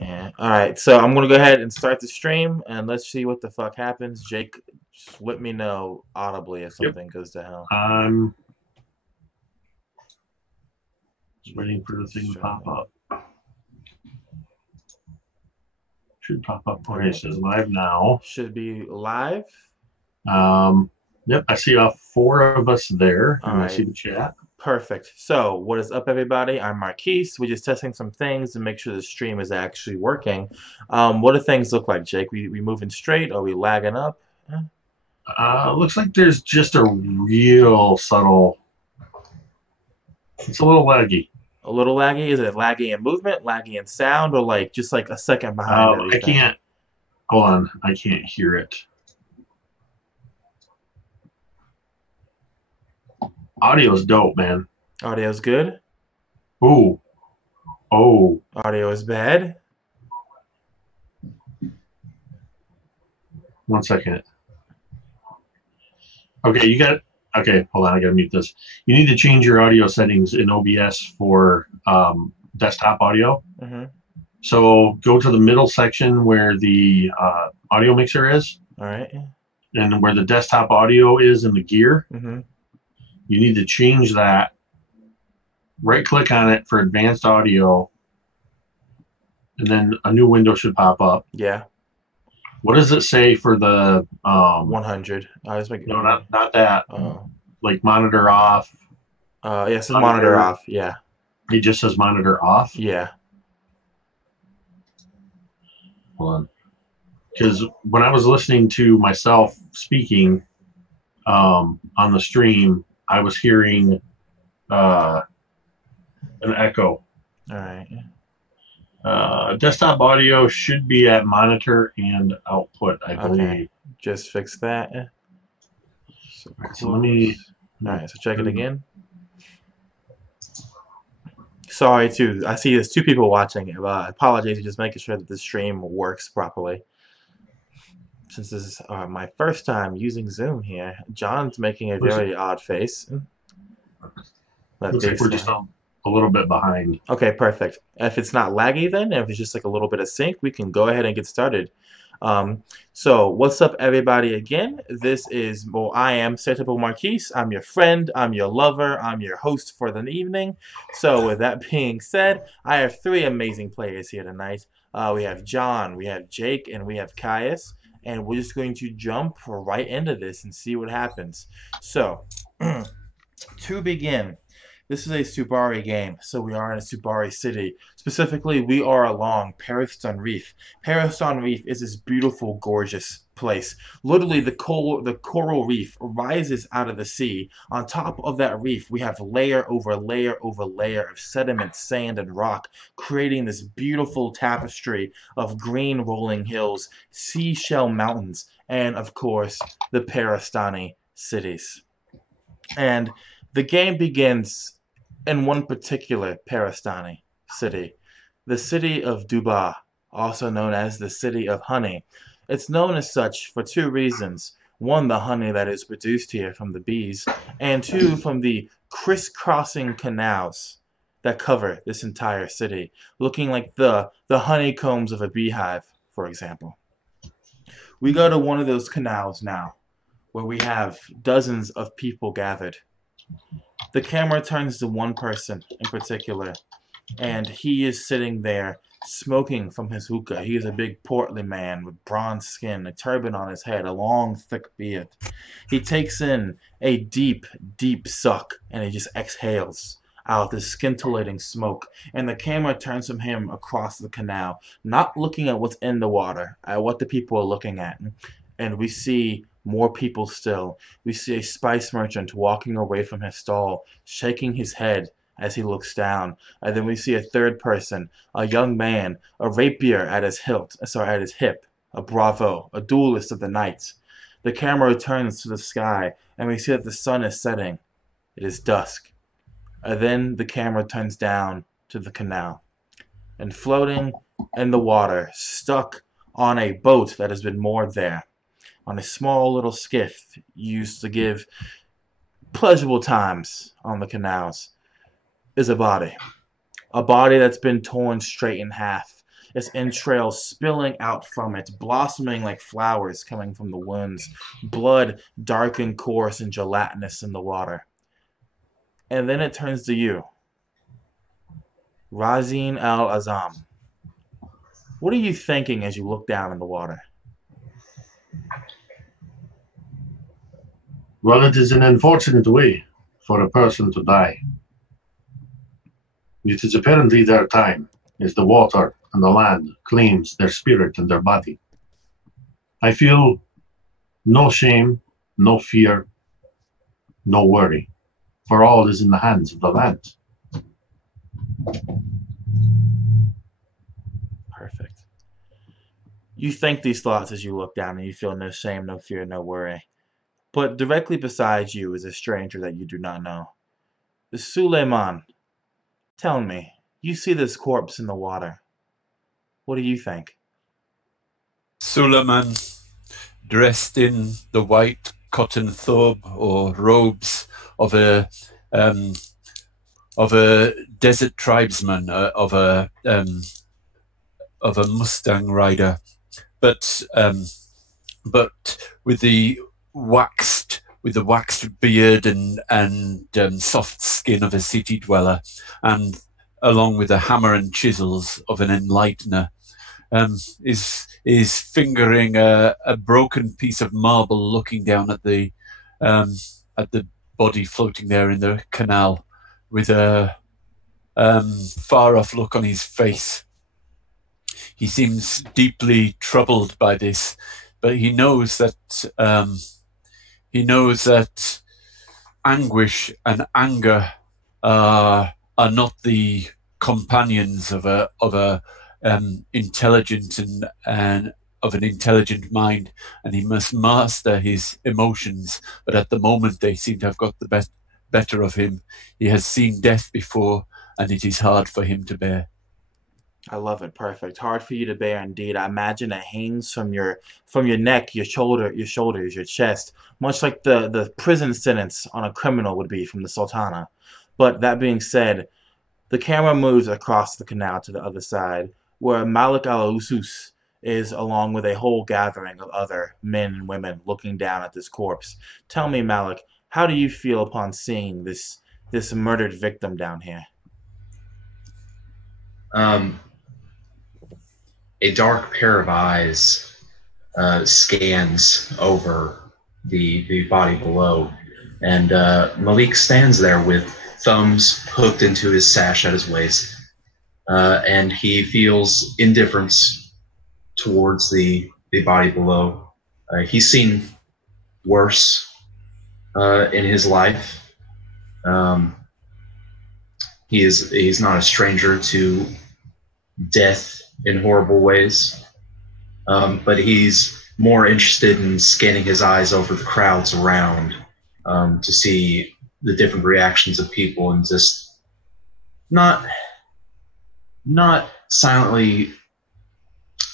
Yeah. All right. So I'm gonna go ahead and start the stream, and let's see what the fuck happens. Jake, just let me know audibly if Yep. something goes to hell. I'm just waiting for the thing to pop Streaming. up. Should pop up All when it right. says live now. Should be live. Um, yep, I see all four of us there, All and I see right. the chat. Perfect. So, what is up, everybody? I'm Marquise. We're just testing some things to make sure the stream is actually working. What do things look like, Jake? We moving straight? Are we lagging up? Looks like there's just a real subtle. It's a little laggy. A little laggy? Is it laggy in movement, laggy in sound, or like just like a second behind I everything? can't. Hold on, I can't hear it. Audio's dope, man. Audio's good. Ooh, oh, Audio is bad. 1 second. Okay, you got. Okay, hold on, I gotta mute this. You need to change your audio settings in OBS for desktop audio. Mm-hmm. So go to the middle section where the audio mixer is, All right. and where the desktop audio is in the gear. Mm-hmm. You need to change that. Right click on it for advanced audio, and then a new window should pop up. Yeah. What does it say for the 100. I was making. no, not that. Oh. Like monitor off. Yeah, it says monitor off. Yeah. It just says monitor off. Yeah. Hold on. Because when I was listening to myself speaking on the stream, I was hearing an echo. All right. Desktop audio should be at monitor and output, I believe. Okay. Just fix that. So, All right, so let me. All right. So check it again. Sorry, too. I see there's two people watching it. Apologies for just making sure that the stream works properly. Since this is my first time using Zoom here, John's making a very odd face. Looks like we're just a little bit behind. Okay, perfect. If it's not laggy then, if it's just like a little bit of sync, we can go ahead and get started. So what's up, everybody, again? This is, well, I am Stereotypical Marquise. I'm your friend, I'm your lover, I'm your host for the evening. So with that being said, I have three amazing players here tonight. We have John, we have Jake, and we have Caius. And we're just going to jump right into this and see what happens. So, to begin, this is a Subari game, so we are in a Subari city. Specifically, we are along Periston Reef. Periston Reef is this beautiful, gorgeous place. Literally, the coral reef rises out of the sea. On top of that reef, we have layer over layer over layer of sediment, sand, and rock, creating this beautiful tapestry of green rolling hills, seashell mountains, and, of course, the Peristani cities. And the game begins in one particular Peristani city, the city of Duba, also known as the City of Honey. It's known as such for two reasons. One, the honey that is produced here from the bees, and two, from the crisscrossing canals that cover this entire city, looking like the honeycombs of a beehive, for example. We go to one of those canals now, where we have dozens of people gathered. The camera turns to one person in particular, and he is sitting there smoking from his hookah. He is a big portly man with bronze skin, a turban on his head, a long thick beard. He takes in a deep, deep suck, and he just exhales out this scintillating smoke, and the camera turns from him across the canal, not looking at what's in the water, at what the people are looking at. And we see more people still. We see a spice merchant walking away from his stall, shaking his head as he looks down. And then we see a third person, a young man, a rapier at his hip, a bravo, a duelist of the night. The camera returns to the sky, and we see that the sun is setting. It is dusk. And then the camera turns down to the canal. And floating in the water, stuck on a boat that has been moored there, on a small little skiff used to give pleasurable times on the canals, is a body. A body that's been torn straight in half. its entrails spilling out from it, blossoming like flowers coming from the wounds, blood dark and coarse and gelatinous in the water. And then it turns to you, Razin al Azam. What are you thinking as you look down in the water? Well, it is an unfortunate way for a person to die. It is apparently their time, as the water and the land claims their spirit and their body. I feel no shame, no fear, no worry, for all is in the hands of the land. Perfect. You think these thoughts as you look down and you feel no shame, no fear, no worry. But directly beside you is a stranger that you do not know. Suleiman, tell me, you see this corpse in the water. What do you think? Suleiman, dressed in the white cotton thobe or robes of um, a desert tribesman, of a Mustang rider, but with the waxed beard and soft skin of a city dweller, and along with the hammer and chisels of an enlightener, is fingering a broken piece of marble, looking down at the body floating there in the canal, with a far off look on his face. He seems deeply troubled by this, but he knows that anguish and anger are not the companions of a intelligent and of an intelligent mind, and he must master his emotions. But at the moment, they seem to have got the better of him. He has seen death before, and it is hard for him to bear. I love it. Perfect. Hard for you to bear indeed. I imagine it hangs from your neck, your shoulders, your chest, much like the prison sentence on a criminal would be from the Sultana. But that being said, the camera moves across the canal to the other side, where Malik al-Usus is along with a whole gathering of other men and women looking down at this corpse. Tell me, Malik, how do you feel upon seeing this murdered victim down here? A dark pair of eyes scans over the body below, and Malik stands there with thumbs hooked into his sash at his waist, and he feels indifference towards the body below. He's seen worse in his life. He's not a stranger to death in horrible ways, but he's more interested in scanning his eyes over the crowds around to see the different reactions of people, and just not silently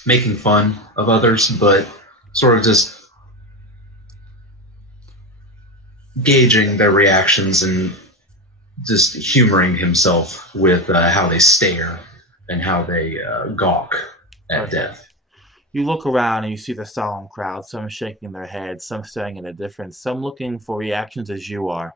making fun of others, but sort of just gauging their reactions and just humoring himself with how they stare and how they gawk at Perfect. death. You look around and you see the solemn crowd, some shaking their heads, some staring in a difference, some looking for reactions as you are.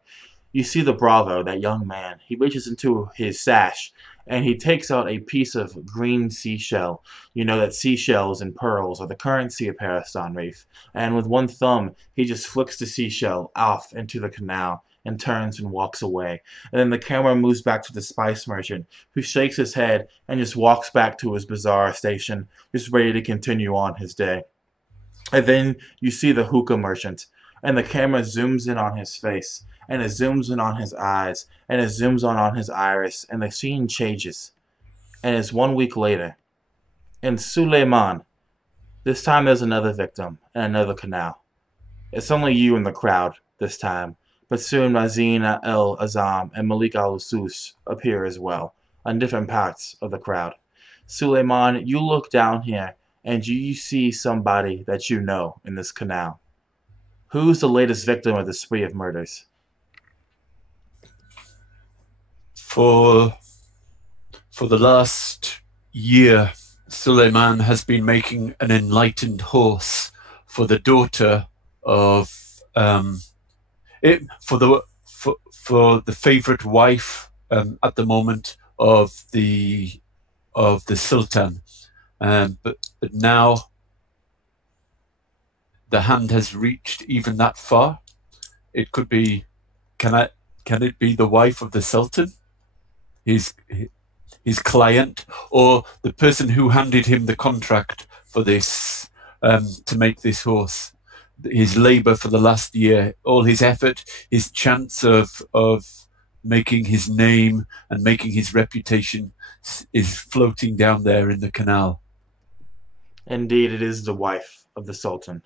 You see the Bravo, that young man. He reaches into his sash and he takes out a piece of green seashell. You know that seashells and pearls are the currency of Paristan Reef. And with one thumb, he just flicks the seashell off into the canal and turns and walks away. And then the camera moves back to the spice merchant, who shakes his head and just walks back to his bazaar station, just ready to continue on his day. And then you see the hookah merchant, and the camera zooms in on his face, and it zooms in on his eyes, and it zooms on his iris, and the scene changes. And it's 1 week later. And Suleiman, this time there's another victim, and another canal. It's only you in the crowd, this time, but soon Razin el Azam and Malik al-Usus appear as well, on different parts of the crowd. Suleiman, you look down here, and you see somebody that you know in this canal. Who's the latest victim of the spree of murders? For the last year, Suleiman has been making an enlightened horse for the daughter of for the favorite wife at the moment of the sultan, but now the hand has reached even that far. It could be. Can it be the wife of the sultan? His client, or the person who handed him the contract for this, to make this horse. His labor for the last year, all his effort, his chance of making his name and making his reputation is floating down there in the canal. Indeed, it is the wife of the Sultan.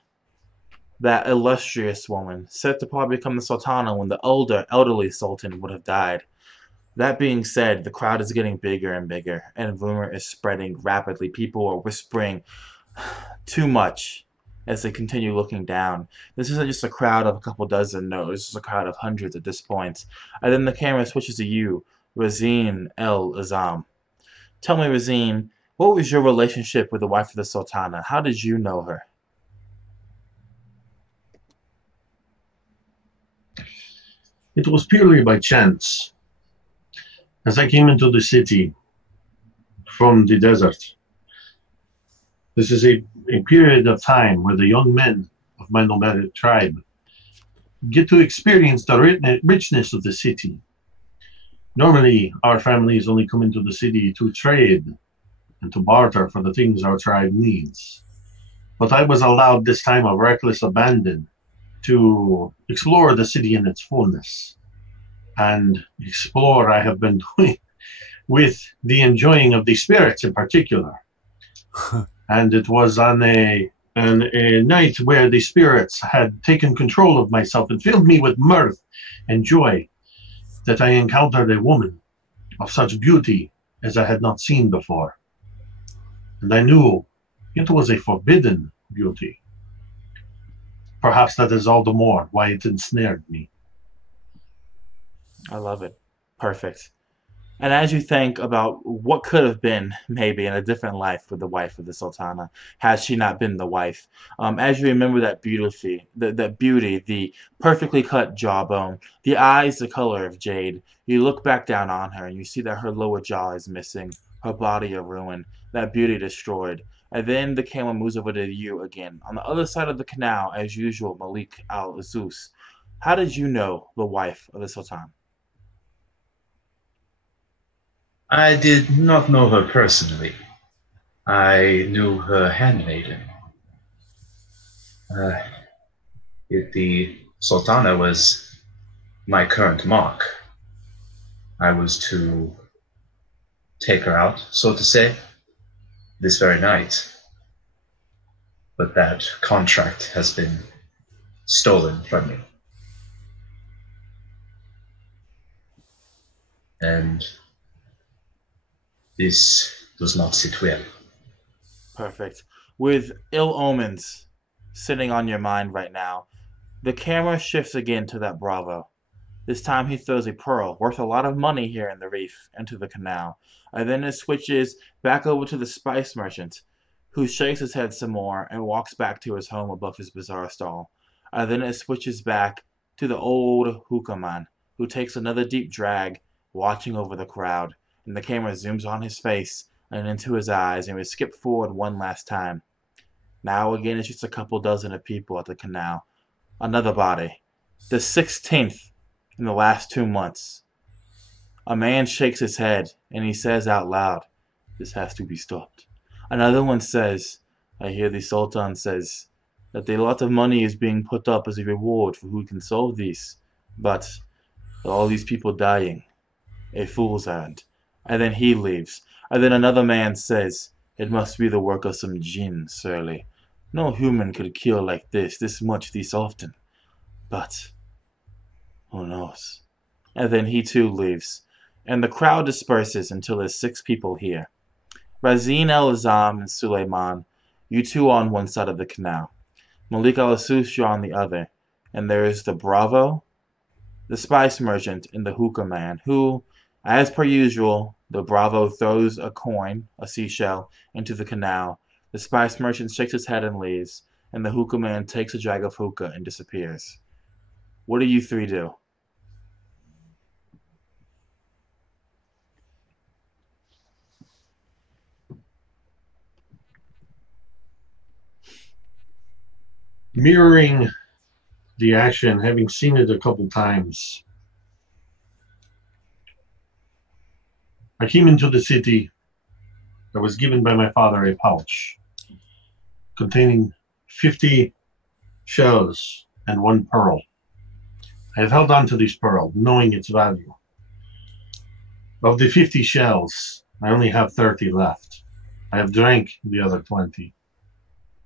That illustrious woman, said to probably become the Sultana when the elderly Sultan would have died. That being said, the crowd is getting bigger and bigger, and rumor is spreading rapidly. People are whispering too much as they continue looking down. This isn't just a crowd of a couple dozen, no, this is a crowd of hundreds at this point. And then the camera switches to you, Razine El Azam. Tell me, Razine, what was your relationship with the wife of the Sultana? How did you know her? It was purely by chance. As I came into the city from the desert, this is a period of time where the young men of my nomadic tribe get to experience the richness of the city. Normally, our families only come into the city to trade and to barter for the things our tribe needs. But I was allowed this time of reckless abandon to explore the city in its fullness. And explore I have been doing with the enjoying of the spirits in particular. And it was on a night where the spirits had taken control of myself and filled me with mirth and joy that I encountered a woman of such beauty as I had not seen before. And I knew it was a forbidden beauty. Perhaps that is all the more why it ensnared me. I love it. Perfect. And as you think about what could have been maybe in a different life with the wife of the Sultana, had she not been the wife, as you remember that beauty, the perfectly cut jawbone, the eyes the color of jade, you look back down on her and you see that her lower jaw is missing, her body a ruin, that beauty destroyed. And then the camera moves over to you again. On the other side of the canal, as usual, Malik Al-Azus. How did you know the wife of the Sultan? I did not know her personally. I knew her handmaiden. The Sultana was my current mark. I was to take her out, so to say, this very night. But that contract has been stolen from me. And this does not sit well. Perfect. With ill omens sitting on your mind right now, the camera shifts again to that Bravo. This time he throws a pearl, worth a lot of money here in the reef, into the canal. And then it switches back over to the spice merchant, who shakes his head some more and walks back to his home above his bazaar stall. And then it switches back to the old hookah man, who takes another deep drag, watching over the crowd. And the camera zooms on his face and into his eyes, and we skip forward one last time. Now again it's just a couple dozen of people at the canal. Another body. The 16th in the last 2 months. A man shakes his head and he says out loud, "This has to be stopped." Another one says, I hear the Sultan says, that a lot of money is being put up as a reward for who can solve these. But with all these people dying, a fool's errand. And then he leaves. And then another man says, "It must be the work of some jinn, surely. No human could kill like this much this often. But who knows?" And then he too leaves. And the crowd disperses until there's 6 people here. Razin El-Azam and Suleiman, you two on one side of the canal. Malik Al-Asus, you're on the other. And there is the Bravo, the spice merchant, and the hookah man, who, as per usual, The bravo throws a coin, a seashell, into the canal. The spice merchant shakes his head and leaves, and the hookah man takes a drag of hookah and disappears. What do you three do? Mirroring the action, having seen it a couple times, I came into the city. I was given by my father a pouch containing 50 shells and 1 pearl. I have held on to this pearl, knowing its value. Of the 50 shells, I only have 30 left. I have drank the other 20.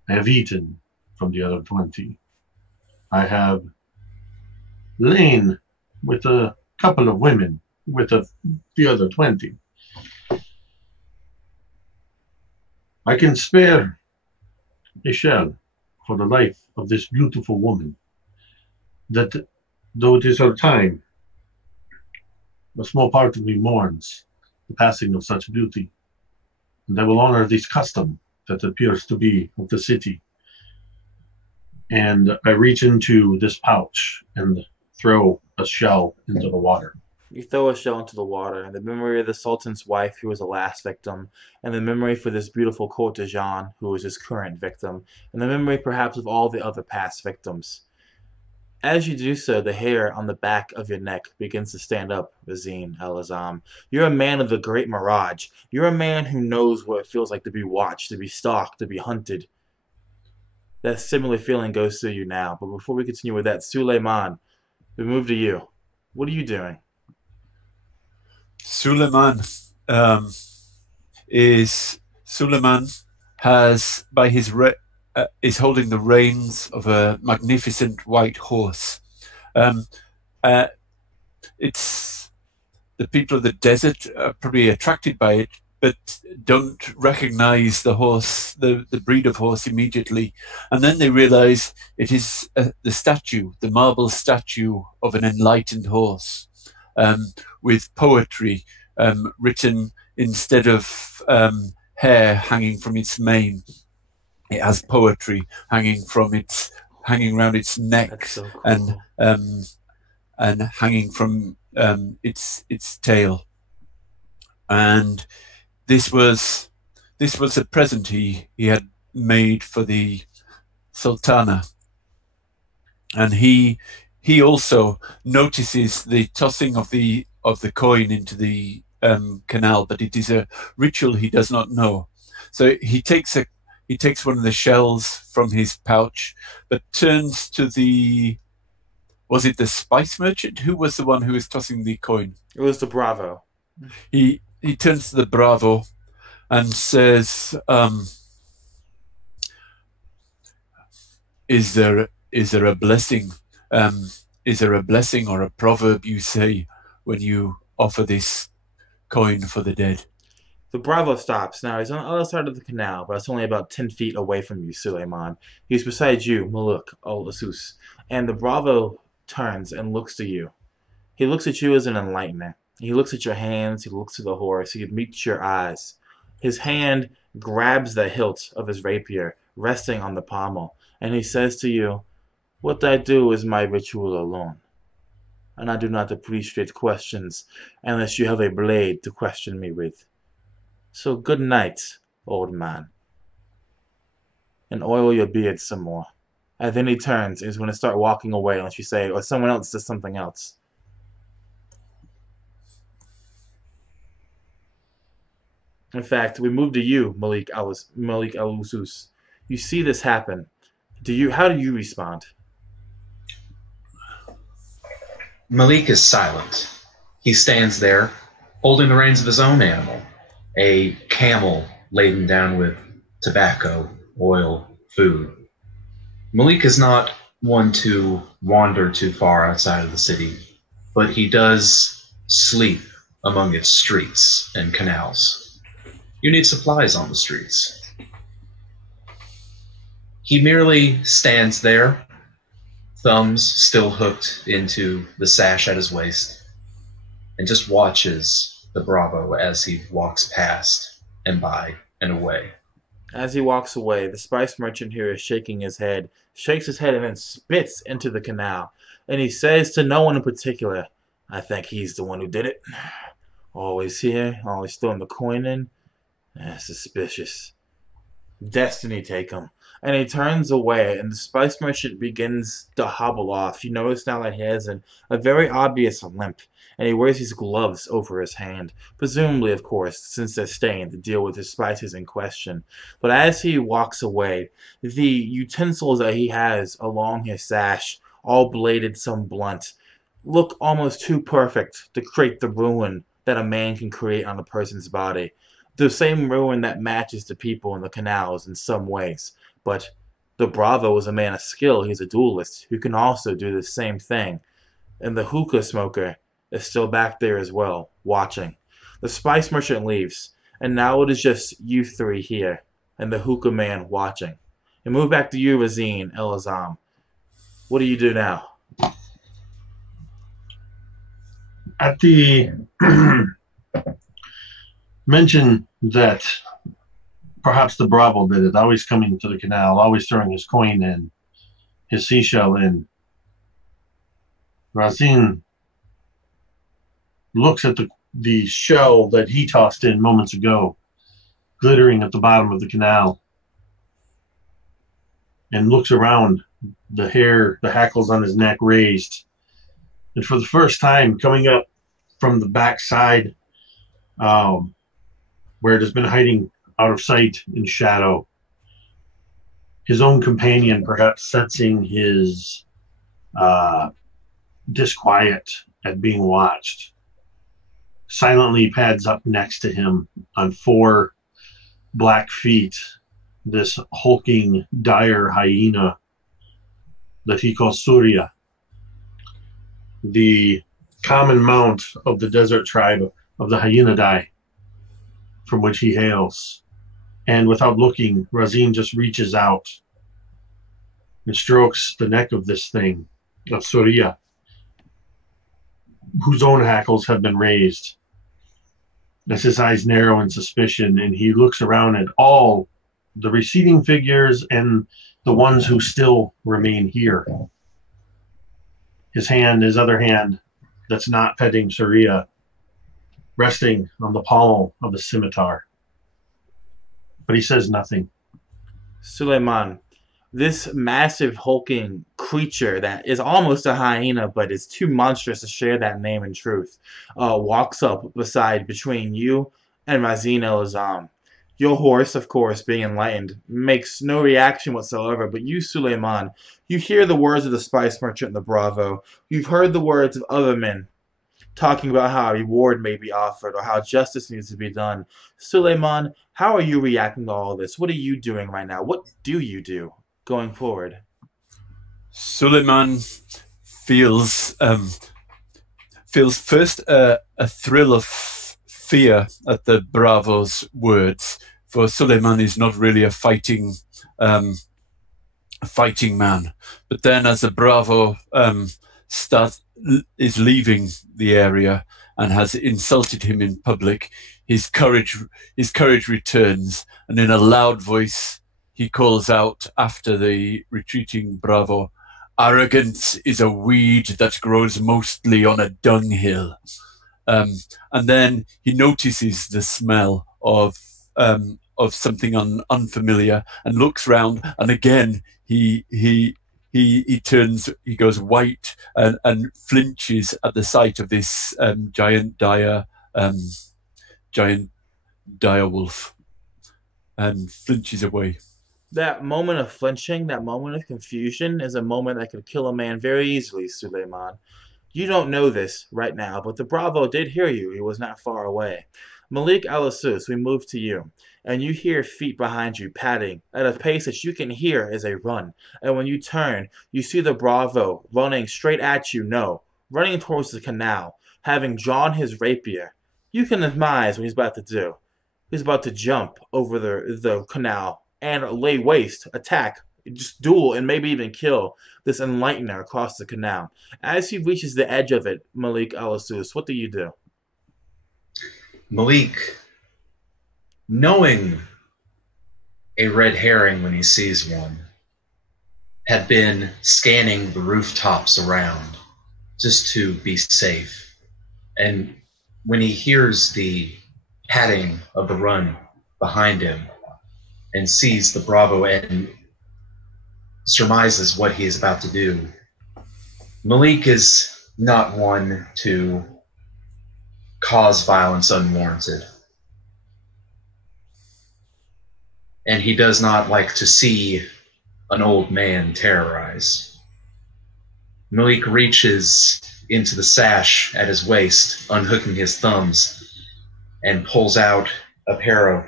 I have eaten from the other 20. I have lain with a couple of women with the other 20. I can spare a shell for the life of this beautiful woman, that though it is her time, a small part of me mourns the passing of such beauty, and I will honor this custom that appears to be of the city. And I reach into this pouch and throw a shell into the water. You throw a shell into the water, and the memory of the Sultan's wife, who was the last victim, and the memory for this beautiful courtesan, who was his current victim, and the memory perhaps of all the other past victims. As you do so, the hair on the back of your neck begins to stand up, Razin al-Azam. You're a man of the great mirage. You're a man who knows what it feels like to be watched, to be stalked, to be hunted. That similar feeling goes through you now. But before we continue with that, Suleiman, we move to you. What are you doing? Suleiman has by his is holding the reins of a magnificent white horse. It's the people of the desert are probably attracted by it, but don't recognize the horse, the breed of horse immediately. And then they realize it is the statue, the marble statue of an enlightened horse, with poetry written instead of hair hanging from its mane. It has poetry hanging around its neck. That's so cool. and hanging from its tail. And this was a present he had made for the Sultana, and he also notices the tossing of the coin into the canal, but it is a ritual he does not know. So he takes one of the shells from his pouch, but turns to was it the spice merchant? Who was the one who was tossing the coin? It was the bravo. He turns to the bravo and says, "Is there a blessing? Is there a blessing or a proverb you say when you offer this coin for the dead?" The bravo stops. Now, he's on the other side of the canal, but it's only about 10 feet away from you, Suleiman. He's beside you, Maluk al-Asus. And the bravo turns and looks to you. He looks at you as an enlightener. He looks at your hands. He looks at the horse. He meets your eyes. His hand grabs the hilt of his rapier, resting on the pommel. And he says to you, "What I do is my ritual alone. And I do not appreciate questions unless you have a blade to question me with. So good night, old man. And oil your beard some more." And then he turns and he's going to start walking away unless you say, or someone else does something else. In fact, we move to you, Malik Al-Usus. You see this happen. How do you respond? Malik is silent. He stands there, holding the reins of his own animal, a camel laden down with tobacco, oil, food. Malik is not one to wander too far outside of the city, but he does sleep among its streets and canals. You need supplies on the streets. He merely stands there, thumbs still hooked into the sash at his waist, and just watches the Bravo as he walks past and by and away. As he walks away, the spice merchant here is shaking his head, shakes his head, and then spits into the canal. And he says to no one in particular, I think he's the one who did it. Always here, always throwing the coin in. Suspicious. Destiny take him. And he turns away, and the spice merchant begins to hobble off. You notice now that he has a very obvious limp, and he wears his gloves over his hand, presumably, of course, since they're stained to deal with the spices in question. But as he walks away, the utensils that he has along his sash, all bladed, some blunt, look almost too perfect to create the ruin that a man can create on a person's body. The same ruin that matches the people in the canals in some ways. But the Bravo is a man of skill. He's a duelist who can also do the same thing. And the hookah smoker is still back there as well, watching. The spice merchant leaves, and now it is just you three here, and the hookah man watching. And move back to you, Razine El Azam. What do you do now? At the mention that perhaps the Bravo did it, always coming to the canal, always throwing his coin in, his seashell in, Razin looks at the shell that he tossed in moments ago, glittering at the bottom of the canal, and looks around, the hair, the hackles on his neck raised. And for the first time, coming up from the backside, where it has been hiding out of sight in shadow, his own companion perhaps sensing his disquiet at being watched, silently pads up next to him on 4 black feet, this hulking, dire hyena that he calls Surya, the common mount of the desert tribe of the Hyenidae, from which he hails. And without looking, Razin just reaches out and strokes the neck of this thing, of Surya, whose own hackles have been raised. As his eyes narrow in suspicion, and he looks around at all the receding figures and the ones who still remain here. His other hand, that's not petting Surya, resting on the pommel of the scimitar. But he says nothing. Suleiman, this massive hulking creature that is almost a hyena but is too monstrous to share that name in truth, walks up between you and Razin El Azam. Your horse, of course, being enlightened, makes no reaction whatsoever, but you, Suleiman, you hear the words of the spice merchant and the Bravo. You've heard the words of other men talking about how a reward may be offered or how justice needs to be done. Suleiman, how are you reacting to all this? What are you doing right now? What do you do going forward? Suleiman feels first a thrill of fear at the Bravo's words, for Suleiman is not really a fighting man. But then, as the Bravo is leaving the area and has insulted him in public, his courage returns, and in a loud voice he calls out after the retreating Bravo, "Arrogance is a weed that grows mostly on a dunghill." And then he notices the smell of something unfamiliar and looks round, and again he turns, he goes white and flinches at the sight of this giant dire wolf, and flinches away. That moment of flinching, that moment of confusion, is a moment that could kill a man very easily, Suleiman. You don't know this right now, but the Bravo did hear you. He was not far away. Malik Alasus, we move to you, and you hear feet behind you padding at a pace that you can hear as a run. And when you turn, you see the Bravo running straight at you, running towards the canal, having drawn his rapier. You can surmise what he's about to do. He's about to jump over the canal and lay waste, attack, just duel, and maybe even kill this enlightener across the canal. As he reaches the edge of it, Malik Alasus, what do you do? Malik, knowing a red herring when he sees one, had been scanning the rooftops around just to be safe. And when he hears the padding of the run behind him and sees the Bravo and surmises what he is about to do, Malik is not one to cause violence unwarranted. And he does not like to see an old man terrorized. Malik reaches into the sash at his waist, unhooking his thumbs, and pulls out a pair of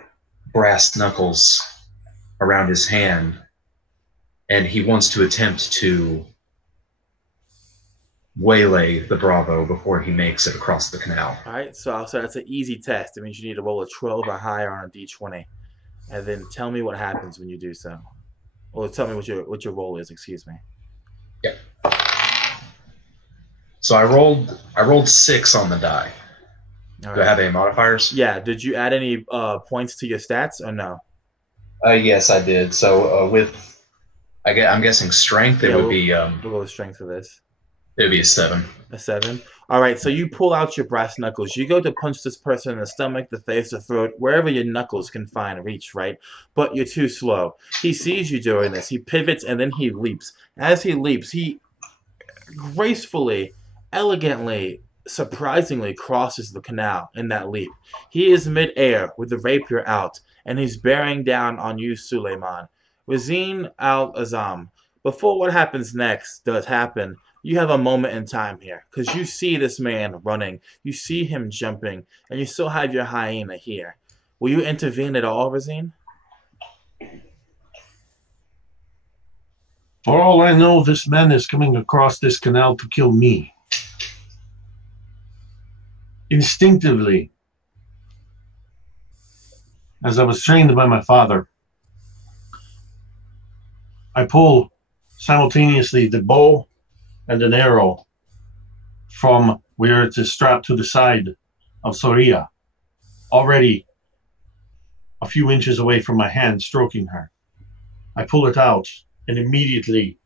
brass knuckles around his hand. And he wants to attempt to waylay the Bravo before he makes it across the canal. All right, so that's an easy test. It means you need to roll a 12 or higher on a d20, and then tell me what happens when you do so. Or tell me what your roll is. Excuse me. Yep. So I rolled 6 on the die. All Do I right. have any modifiers? Yeah. Did you add any points to your stats or no? Yes, I did. So I'm guessing strength. It Yeah, would be We'll go with strength for this. it would be a 7. A 7. All right. So you pull out your brass knuckles. You go to punch this person in the stomach, the face, the throat, wherever your knuckles can find reach, right? But you're too slow. He sees you doing this. He pivots and then he leaps. As he leaps, he gracefully, elegantly, surprisingly crosses the canal in that leap. He is midair with the rapier out, and he's bearing down on you, Suleiman. Razin al-Azam, before what happens next does happen, you have a moment in time here, because you see this man running, you see him jumping, and you still have your hyena here. Will you intervene at all, Razin? For all I know, this man is coming across this canal to kill me. Instinctively, as I was trained by my father, I pull simultaneously the bow and an arrow from where it is strapped to the side of Soria, already a few inches away from my hand, stroking her. I pull it out and immediately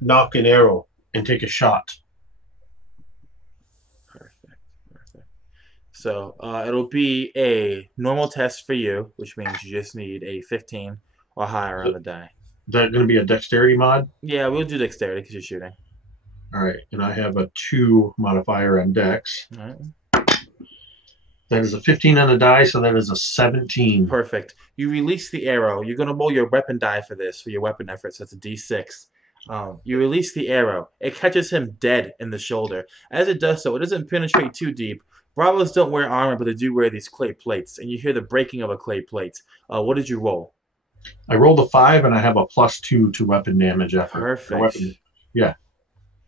knock an arrow and take a shot. Perfect. So it'll be a normal test for you, which means you just need a 15 or higher on the die. Is that going to be a dexterity mod? Yeah, we'll do dexterity because you're shooting. All right, and I have a 2 modifier on dex. All right. That is a 15 on the die, so that is a 17. Perfect. You release the arrow. You're going to roll your weapon die for this, for your weapon efforts. That's a d6. You release the arrow. It catches him dead in the shoulder. As it does so, it doesn't penetrate too deep. Bravos don't wear armor, but they do wear these clay plates, and you hear the breaking of a clay plate. What did you roll? I rolled a 5, and I have a +2 to weapon damage effort. Perfect. Yeah.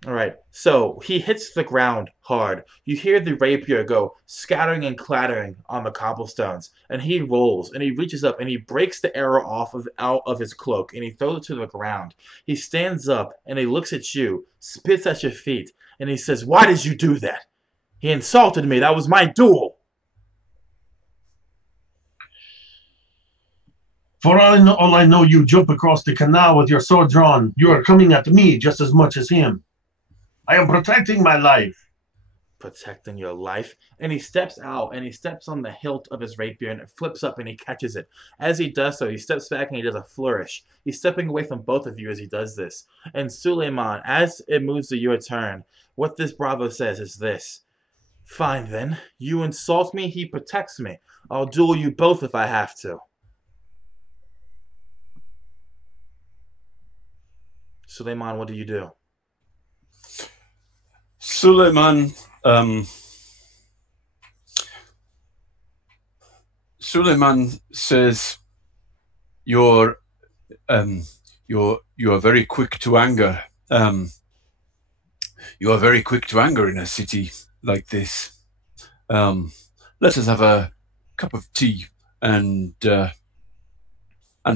All right. So he hits the ground hard. You hear the rapier go scattering and clattering on the cobblestones, and he rolls and he reaches up and he breaks the arrow out of his cloak and he throws it to the ground. He stands up and he looks at you, spits at your feet, and he says, "Why did you do that? He insulted me. That was my duel." For all I know, you jump across the canal with your sword drawn. You are coming at me just as much as him. I am protecting my life. Protecting your life. And he steps out and he steps on the hilt of his rapier and it flips up and he catches it. As he does so, he steps back and he does a flourish. He's stepping away from both of you as he does this. And Suleiman, as it moves to your turn, what this Bravo says is this: "Fine then, you insult me, he protects me. I'll duel you both if I have to." Suleiman, what do you do? Suleiman says, "You are very quick to anger. You are very quick to anger in a city like this. Let us have a cup of tea and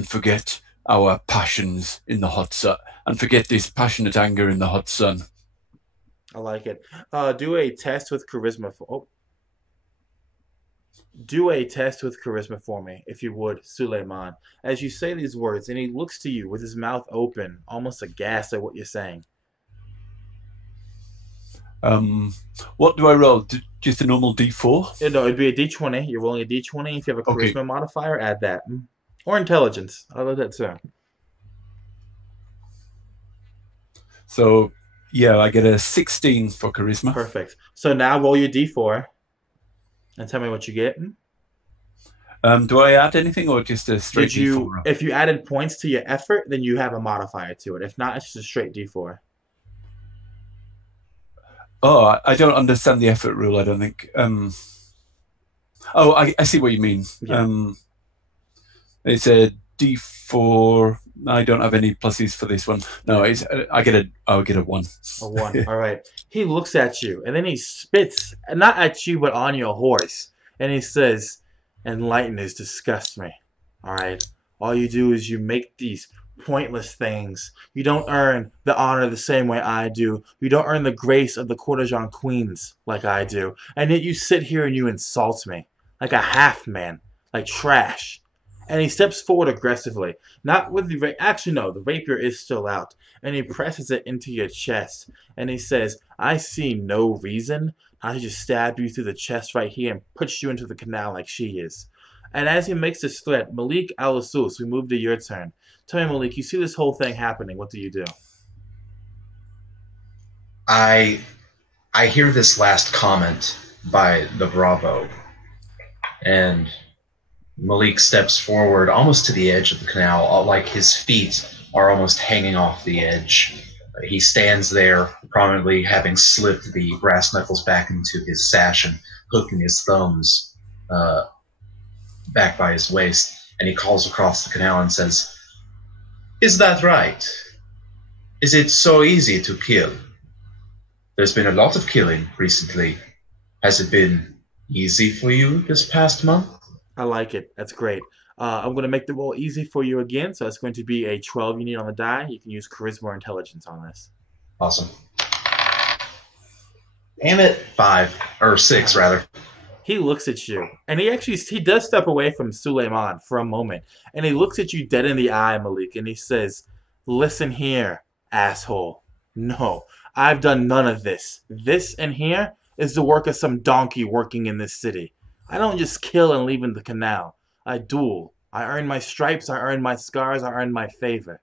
forget our passions in the hot sun, and forget this passionate anger in the hot sun." I like it. Do a test with charisma. Do a test with charisma for me, if you would, Suleiman. As you say these words, and he looks to you with his mouth open, almost aghast at what you're saying. What do I roll? Just a normal D4? No, it'd be a D20. You're rolling a D20. If you have a Okay. charisma modifier, add that. Or intelligence. I love that too. So, yeah, I get a 16 for charisma. Perfect. So now roll your D4 and tell me what you get. Do I add anything or just a straight D4? If you added points to your effort, then you have a modifier to it. If not, it's just a straight D4. Oh, I don't understand the effort rule, I don't think. I see what you mean. Yeah. It's a D4. I don't have any pluses for this one. No, I'll get a 1. A 1. All right. He looks at you, and then he spits, not at you, but on your horse. And he says, enlighteners disgust me. All right. All you do is you make these pointless things. You don't earn the honor the same way I do. You don't earn the grace of the courtesan queens like I do. And yet you sit here and you insult me like a half man, like trash. And he steps forward aggressively. Not with the actually no, the rapier is still out. And he presses it into your chest. And he says, I see no reason not to just stab you through the chest right here and push you into the canal like she is. And as he makes this threat, Malik Al-Asus, we move to your turn. Tell me, Malik, you see this whole thing happening. What do you do? I hear this last comment by the Bravo, and Malik steps forward almost to the edge of the canal, like his feet are almost hanging off the edge. He stands there, prominently having slipped the brass knuckles back into his sash and hooking his thumbs back by his waist, and he calls across the canal and says, "Is that right? Is it so easy to kill? There's been a lot of killing recently. Has it been easy for you this past month?" I like it. That's great. I'm going to make the roll easy for you again. So it's going to be a 12 you need on the die. You can use charisma or intelligence on this. Awesome. Damn it. 5 or 6 rather. He looks at you, and he does step away from Suleiman for a moment, and he looks at you dead in the eye, Malik, and he says, "Listen here, asshole. No, I've done none of this. This in here is the work of some donkey working in this city. I don't just kill and leave in the canal. I duel. I earn my stripes, I earn my scars, I earn my favor.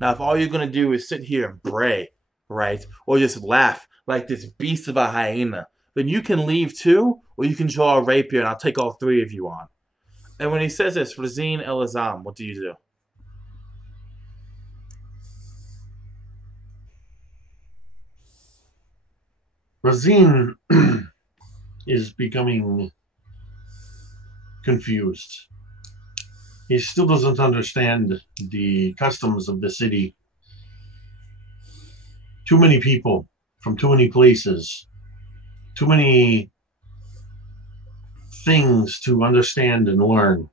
Now, if all you're going to do is sit here and bray, right, or just laugh like this beast of a hyena, then you can leave too, or you can draw a rapier and I'll take all 3 of you on." And when he says this, Razine El Azam, what do you do? Razine is becoming confused. He still doesn't understand the customs of the city. Too many people from too many places, too many things to understand and learn.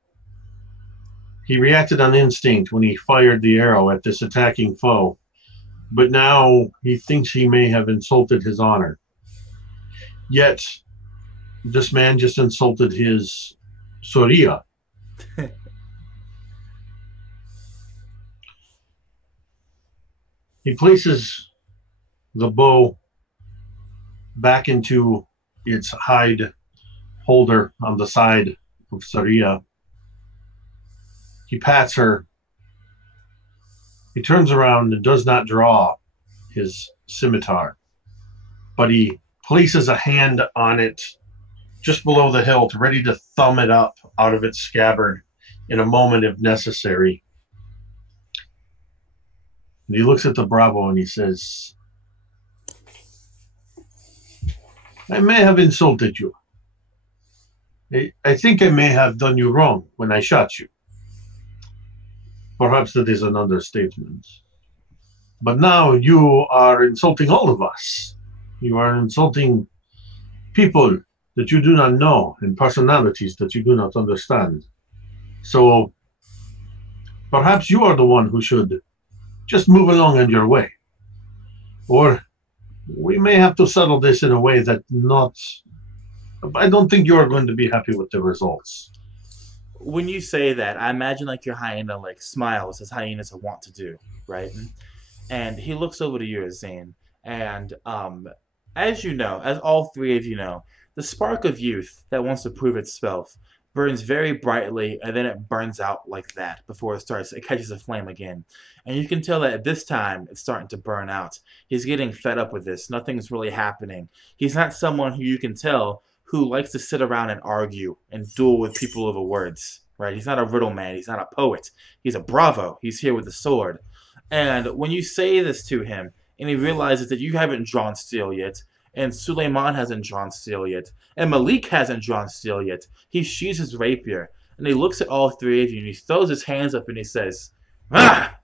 He reacted on instinct when he fired the arrow at this attacking foe, but now he thinks he may have insulted his honor. Yet, this man just insulted his Soria. He places the bow back into its hide holder on the side of Soria. He pats her. He turns around and does not draw his scimitar, but he places a hand on it just below the hilt, ready to thumb it up out of its scabbard in a moment if necessary. And he looks at the Bravo and he says, "I may have insulted you. I think I may have done you wrong when I shot you. Perhaps that is an understatement. But now you are insulting all of us. You are insulting people that you do not know and personalities that you do not understand. So perhaps you are the one who should just move along on your way. Or we may have to settle this in a way that not I don't think you're going to be happy with the results. When you say that, I imagine like your hyena like smiles as hyenas want to do, right? And he looks over to you, Zane, and as you know, as all three of you know, the spark of youth that wants to prove itself burns very brightly, and then it burns out like that before it catches a flame again. And you can tell that at this time it's starting to burn out. He's getting fed up with this. Nothing's really happening. He's not someone who you can tell who likes to sit around and argue and duel with people over words. Right? He's not a riddle man. He's not a poet. He's a bravo. He's here with a sword. And when you say this to him, and he realizes that you haven't drawn steel yet, and Suleiman hasn't drawn steel yet, and Malik hasn't drawn steel yet, he sheathes his rapier, and he looks at all three of you, and he throws his hands up, and he says, "Ah,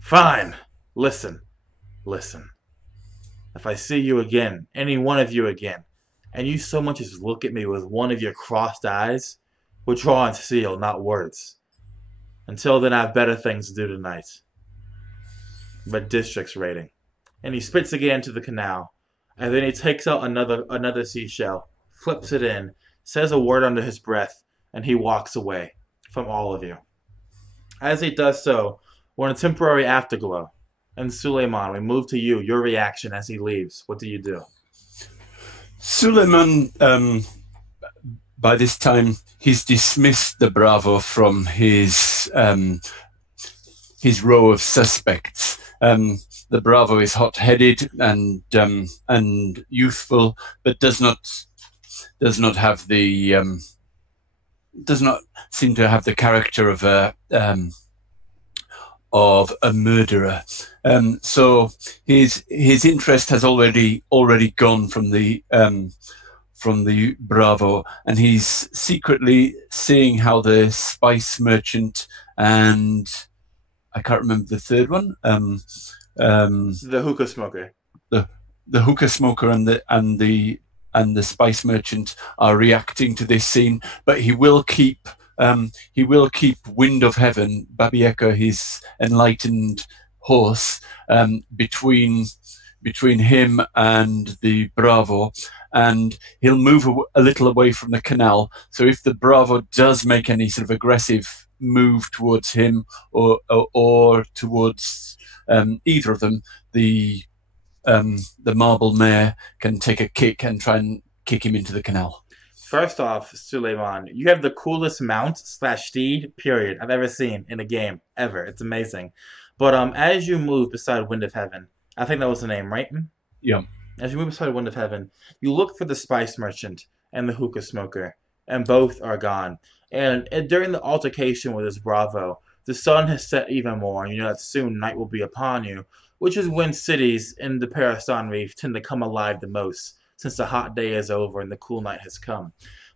fine. Listen, listen. If I see you again, any one of you again, and you so much as look at me with one of your crossed eyes, we're drawing steel, not words. Until then, I have better things to do tonight." But district's rating. And he spits again into the canal. And then he takes out another seashell, flips it in, says a word under his breath, and he walks away from all of you. As he does so, we're in a temporary afterglow. And Suleiman, we move to you, your reaction as he leaves. What do you do? Suleiman, by this time, he's dismissed the Bravo from his row of suspects. The Bravo is hot-headed and youthful, but does not have the does not seem to have the character of a murderer. So his interest has already gone from the Bravo, and he's secretly seeing how the spice merchant and I can't remember the third one. The hookah smoker. The hookah smoker and the spice merchant are reacting to this scene, but he will keep Wind of Heaven, Babieka, his enlightened horse, between him and the Bravo, and he'll move a little away from the canal. So if the Bravo does make any sort of aggressive move towards him or towards either of them, the marble mare can take a kick and try and kick him into the canal. First off, Suleiman, you have the coolest mount / steed, period, I've ever seen in a game, ever. It's amazing. But as you move beside Wind of Heaven, I think that was the name, right? Yeah. As you move beside Wind of Heaven, you look for the spice merchant and the hookah smoker, and both are gone. And during the altercation with this Bravo, the sun has set even more, and you know that soon night will be upon you, which is when cities in the Paristan Reef tend to come alive the most, since the hot day is over and the cool night has come.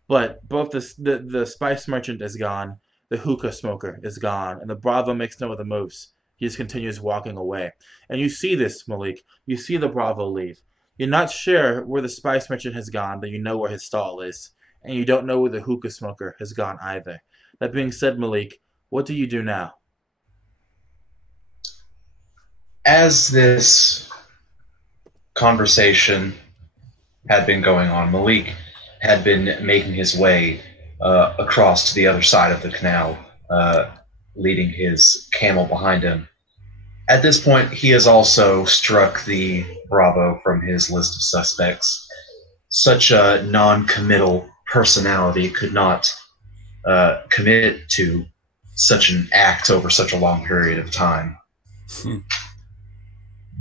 But both the spice merchant is gone, the hookah smoker is gone, and the Bravo makes no other moves. He just continues walking away. And you see this, Malik. You see the Bravo leave. You're not sure where the spice merchant has gone, but you know where his stall is. And you don't know where the hookah smoker has gone either. That being said, Malik, what do you do now? As this conversation had been going on, Malik had been making his way across to the other side of the canal, leading his camel behind him. At this point, he has also struck the Bravo from his list of suspects. Such a non-committal personality could not commit to such an act over such a long period of time.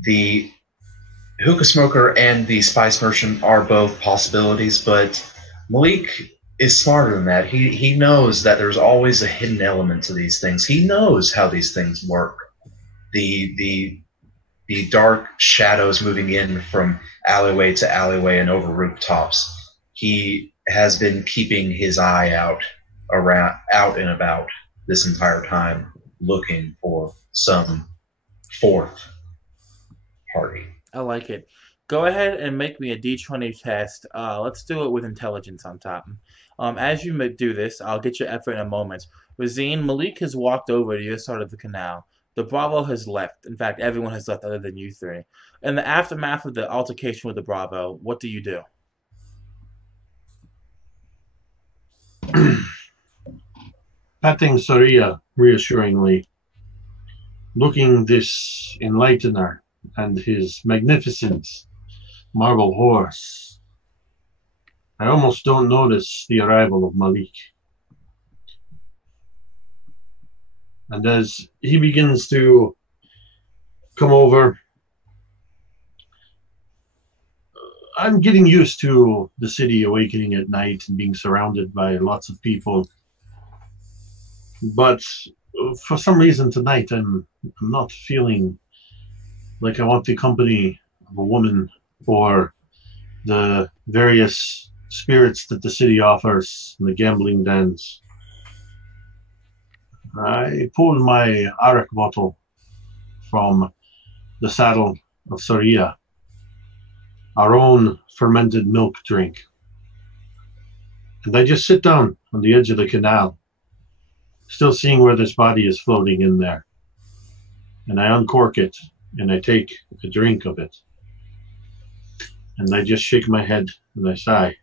The hookah smoker and the spice merchant are both possibilities, but Malik is smarter than that. He knows that there's always a hidden element to these things. He knows how these things work. The dark shadows moving in from alleyway to alleyway and over rooftops. He has been keeping his eye out and about this entire time, looking for some fourth party. I like it. Go ahead and make me a D20 test. Let's do it with intelligence on top. As you do this, I'll get your effort in a moment. Razine, Malik has walked over to your side of the canal. The Bravo has left. In fact, everyone has left other than you three. In the aftermath of the altercation with the Bravo, what do you do? Patting Soria reassuringly, looking this enlightener and his magnificent marble horse. I almost don't notice the arrival of Malik. And as he begins to come over, I'm getting used to the city awakening at night and being surrounded by lots of people. But for some reason tonight, I'm not feeling like I want the company of a woman or the various spirits that the city offers and the gambling dens. I pulled my arak bottle from the saddle of Soria, our own fermented milk drink. And I just sit down on the edge of the canal, still seeing where this body is floating in there. And I uncork it, and I take a drink of it. And I just shake my head, and I sigh.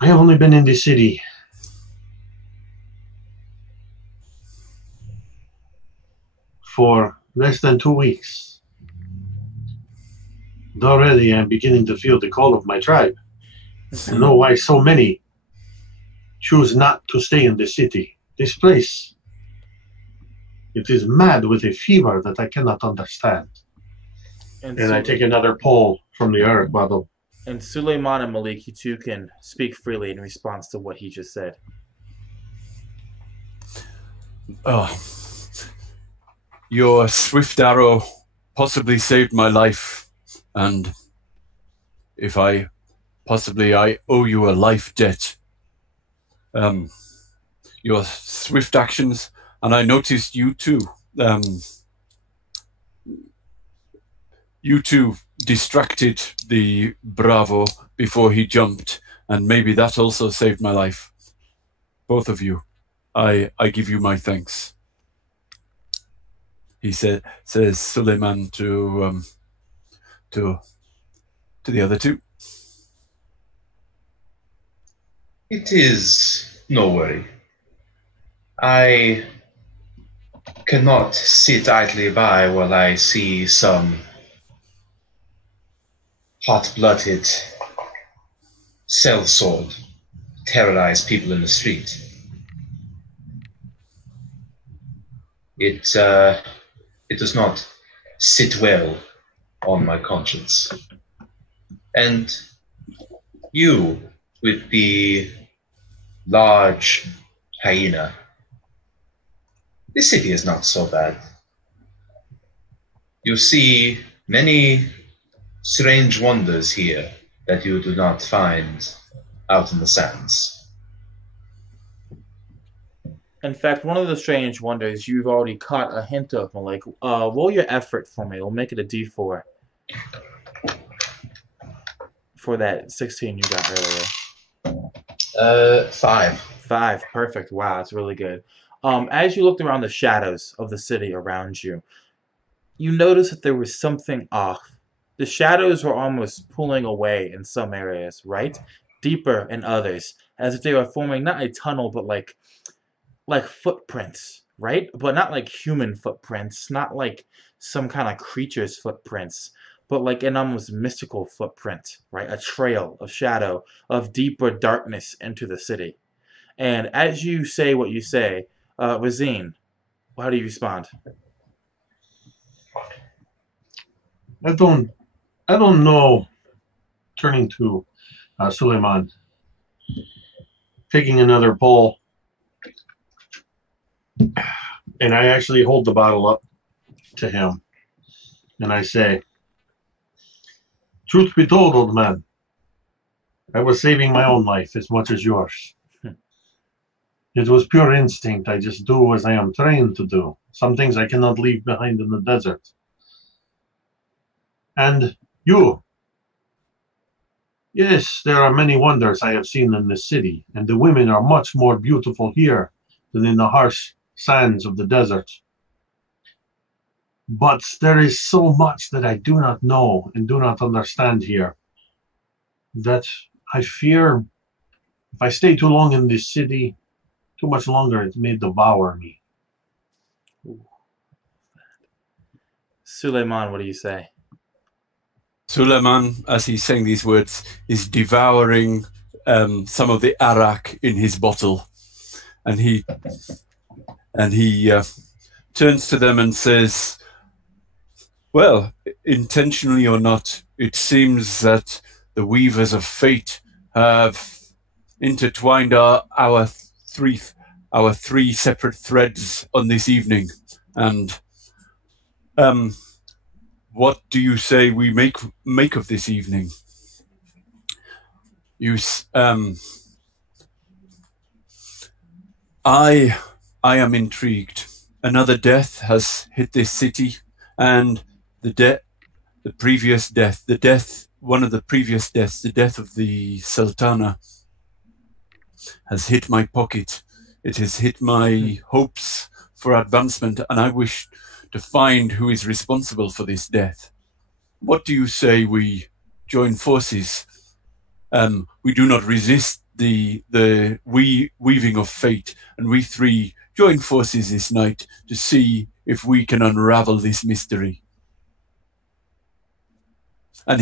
I have only been in the city for less than 2 weeks. And already I'm beginning to feel the call of my tribe. I know why so many choose not to stay in the city. This place, it is mad with a fever that I cannot understand. And I take another pull from the arak bottle. And Suleiman and Malik, you two can speak freely in response to what he just said. Oh, your swift arrow possibly saved my life, and if I owe you a life debt. Your swift actions, and I noticed you too. You two distracted the Bravo before he jumped, and maybe that also saved my life. Both of you, I give you my thanks. He says Suleiman to the other two. It is no worry. I cannot sit idly by while I see some hot-blooded sellsword terrorize people in the street. It does not sit well on my conscience. And you, with the large hyena, this city is not so bad. You see many strange wonders here that you do not find out in the sands. In fact, one of the strange wonders you've already caught a hint of, Malik. Roll your effort for me. We'll make it a D4. For that 16 you got earlier. 5. 5. Perfect. Wow, that's really good. As you looked around the shadows of the city around you, you noticed that there was something off. The shadows were almost pulling away in some areas, right? Deeper in others, as if they were forming not a tunnel, but like footprints, right? But not like human footprints, not like some kind of creature's footprints, but like an almost mystical footprint, right? A trail of shadow, of deeper darkness into the city. And as you say what you say, Razine, how do you respond? I don't know. Turning to Suleiman, taking another pull, and I actually hold the bottle up to him, and I say, "Truth be told, old man, I was saving my own life as much as yours. It was pure instinct. I just do as I am trained to do. Some things I cannot leave behind in the desert. And you, yes, there are many wonders I have seen in this city, and the women are much more beautiful here than in the harsh sands of the desert. But there is so much that I do not know and do not understand here that I fear If I stay too long in this city, too much longer, it may devour me. Suleiman, what do you say? Suleiman, as he's saying these words, is devouring some of the arak in his bottle, and he turns to them and says, "Well, intentionally or not, it seems that the weavers of fate have intertwined our three separate threads on this evening, and what do you say we make of this evening?" I am intrigued. Another death has hit this city, and the previous death, one of the previous deaths, the death of the Sultana, has hit my pocket. It has hit my hopes for advancement, and I wish to find who is responsible for this death. What do you say we join forces? We do not resist the weaving of fate, and we three join forces this night to see if we can unravel this mystery. And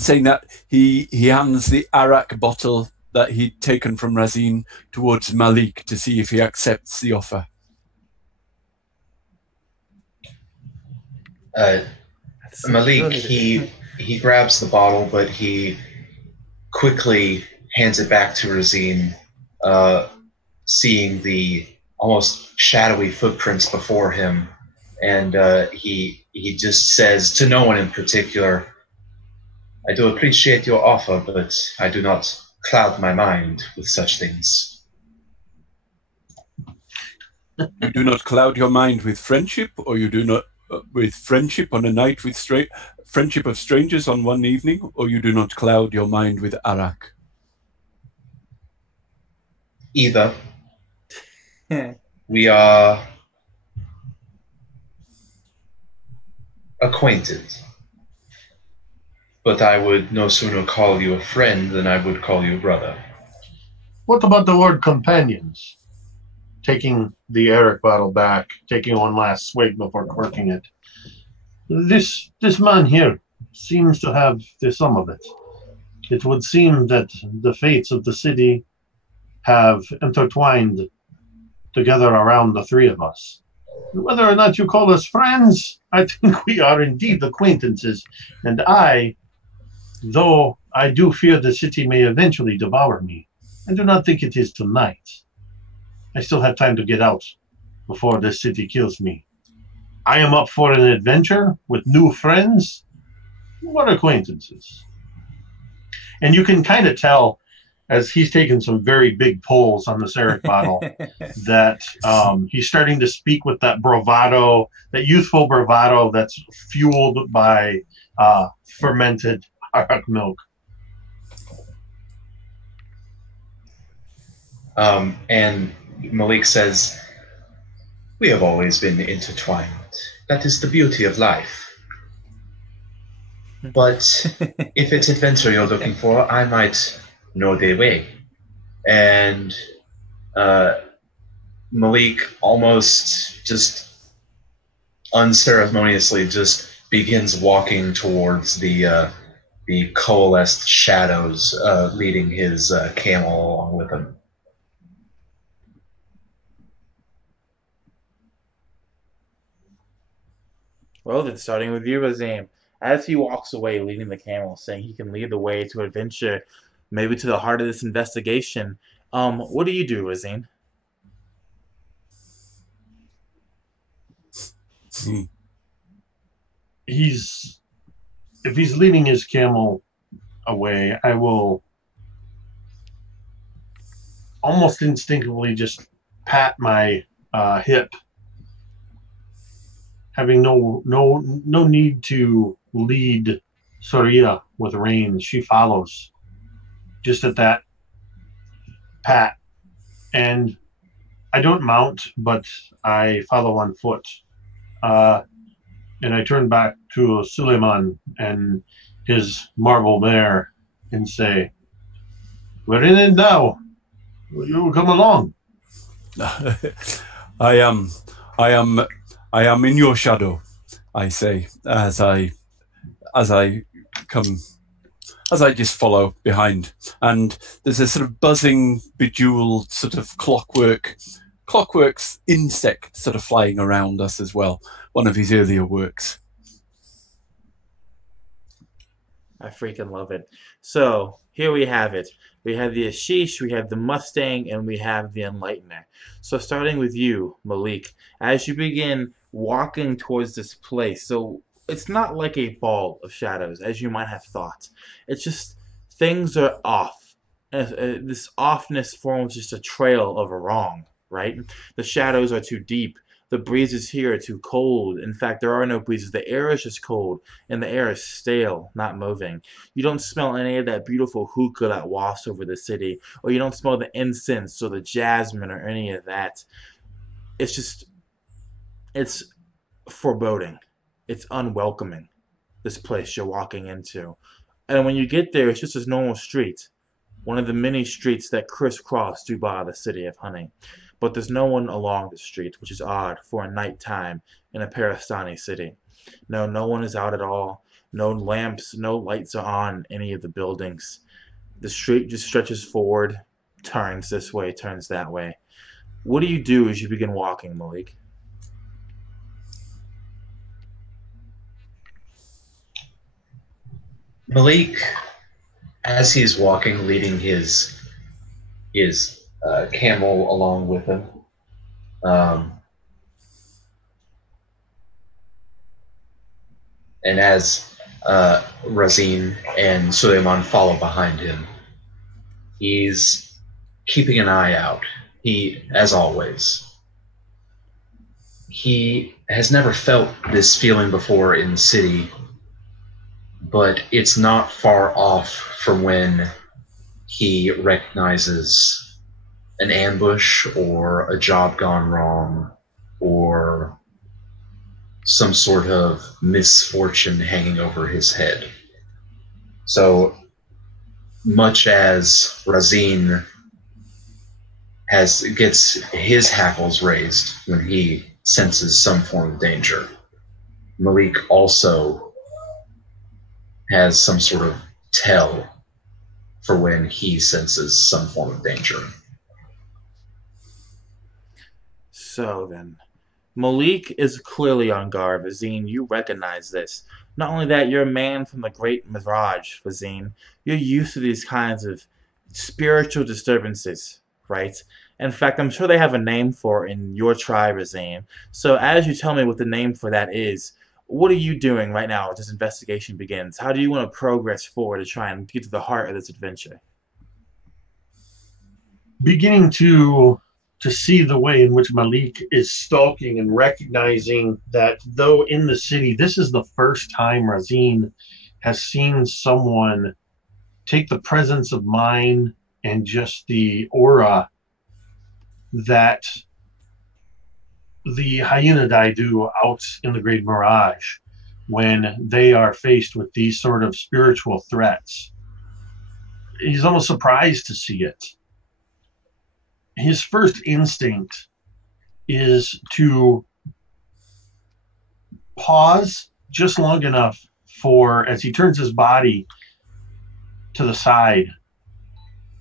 saying that, he hands the arak bottle that he'd taken from Razin towards Malik to see if he accepts the offer. Malik, he grabs the bottle, but he quickly hands it back to Razin, seeing the almost shadowy footprints before him, and he just says to no one in particular, "I do appreciate your offer, but I do not cloud my mind with such things." You do not cloud your mind with friendship, or you do not with friendship on a night with friendship of strangers on one evening, or you do not cloud your mind with arak? Either. We are acquainted, but I would no sooner call you a friend than I would call you a brother. What about the word companions? Taking the Eric bottle back, taking one last swig before corking it. This man here seems to have some of it. It would seem that the fates of the city have intertwined together around the three of us. Whether or not you call us friends, I think we are indeed acquaintances. And though I do fear the city may eventually devour me, I do not think it is tonight. I still have time to get out before this city kills me. I am up for an adventure with new friends. What acquaintances? And you can kind of tell, as he's taken some very big pulls on this Eric bottle, that he's starting to speak with that bravado, that youthful bravado that's fueled by fermented arak milk. And Malik says, "We have always been intertwined. That is the beauty of life. But if it's adventure you're looking for, I might know the way." And Malik almost just unceremoniously just begins walking towards the coalesced shadows, leading his camel along with him. Well, then, starting with you, Azim. As he walks away, leading the camel, saying he can lead the way to adventure, maybe to the heart of this investigation, what do you do, Azim? If he's leading his camel away, I will almost instinctively just pat my hip, having no need to lead Soria with reins. She follows just at that pat. And I don't mount, but I follow on foot. And I turn back to Suleiman and his marble mare and say, We're in it now. Will you come along? I am, I am, I am in your shadow, I say, as I come, as I just follow behind. And there's a sort of buzzing, bejeweled sort of clockworks insect sort of flying around us as well. One of his earlier works. I freaking love it. So here we have it. We have the Ashish, we have the Mustang, and we have the Enlightener. So starting with you, Malik, as you begin walking towards this place, so it's not like a ball of shadows, as you might have thought. It's just things are off. This offness forms just a trail of a wrong, right? The shadows are too deep. The breezes here are too cold. In fact, there are no breezes. The air is just cold, and the air is stale, not moving. You don't smell any of that beautiful hookah that wafts over the city, or you don't smell the incense or the jasmine or any of that. It's just, it's foreboding. It's unwelcoming, this place you're walking into. And when you get there, it's just a normal street, one of the many streets that crisscross Duba, the city of honey. But there's no one along the street, which is odd for a nighttime in a Parastani city. No, no one is out at all. No lamps, no lights are on any of the buildings. The street just stretches forward, turns this way, turns that way. What do you do as you begin walking, Malik? Malik, as he's walking, leading his camel along with him, and as Razin and Suleiman follow behind him, he's keeping an eye out. As always, he has never felt this feeling before in the city, but it's not far off from when he recognizes an ambush or a job gone wrong or some sort of misfortune hanging over his head. So much as Razin gets his hackles raised when he senses some form of danger, Malik also has some sort of tell for when he senses some form of danger. So then, Malik is clearly on guard, Vazine. You recognize this. Not only that, you're a man from the great Mirage, Vazine. You're used to these kinds of spiritual disturbances, right? In fact, I'm sure they have a name for it in your tribe, Vazine. So as you tell me what the name for that is, what are you doing right now as this investigation begins? How do you want to progress forward to try and get to the heart of this adventure? Beginning to see the way in which Malik is stalking and recognizing that though in the city, this is the first time Razin has seen someone take the presence of mind and just the aura that the Hyenidae do out in the Great Mirage when they are faced with these sort of spiritual threats. He's almost surprised to see it. His first instinct is to pause just long enough for, as he turns his body to the side,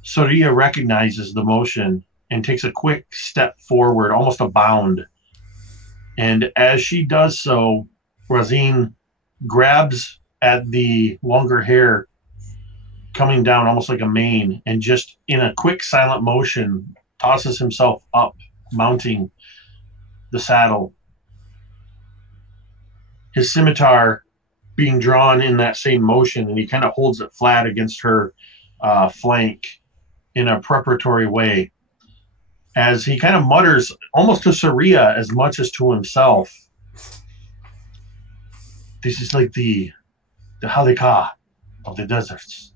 Soria recognizes the motion and takes a quick step forward, almost a bound. And as she does so, Razin grabs at the longer hair coming down almost like a mane and just in a quick silent motion tosses himself up, mounting the saddle. His scimitar being drawn in that same motion, and he kind of holds it flat against her flank in a preparatory way as he kind of mutters almost to Saria as much as to himself. This is like the Halika of the deserts.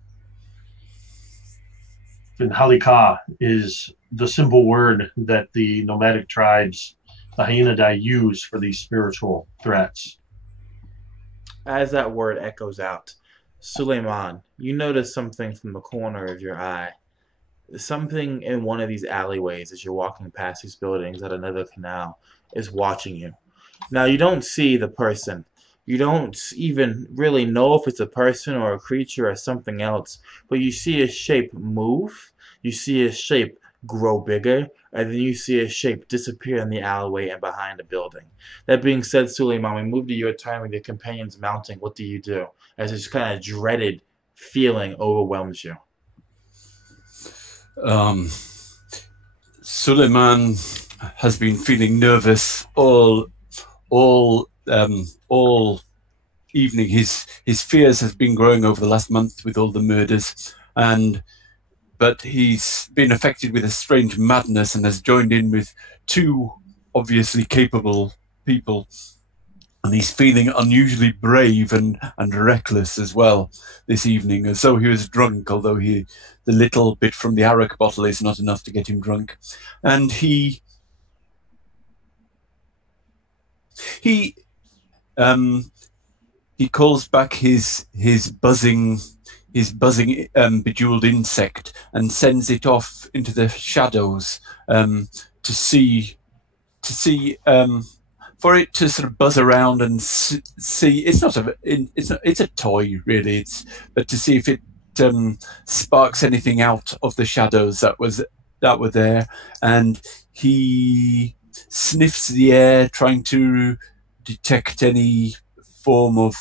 And Halika is the simple word that the nomadic tribes, the Hyenidae, use for these spiritual threats. As that word echoes out, Suleiman, you notice something from the corner of your eye. something in one of these alleyways as you're walking past these buildings at another canal is watching you. Now, you don't see the person. You don't even really know if it's a person or a creature or something else, but you see a shape move, you see a shape grow bigger, and then you see a shape disappear in the alleyway and behind a building. That being said, Suleiman, we move to your turn with your companions mounting. What do you do? As this kind of dreaded feeling overwhelms you. Suleiman has been feeling nervous all evening. His fears have been growing over the last month with all the murders, but he's been affected with a strange madness and has joined in with two obviously capable people. And he's feeling unusually brave and reckless as well this evening, as though he was drunk, although the little bit from the arak bottle is not enough to get him drunk. And he calls back his buzzing bejeweled insect and sends it off into the shadows to see for it to sort of buzz around and see. It's a toy really. But to see if it sparks anything out of the shadows that were there, and he sniffs the air, trying to detect any form of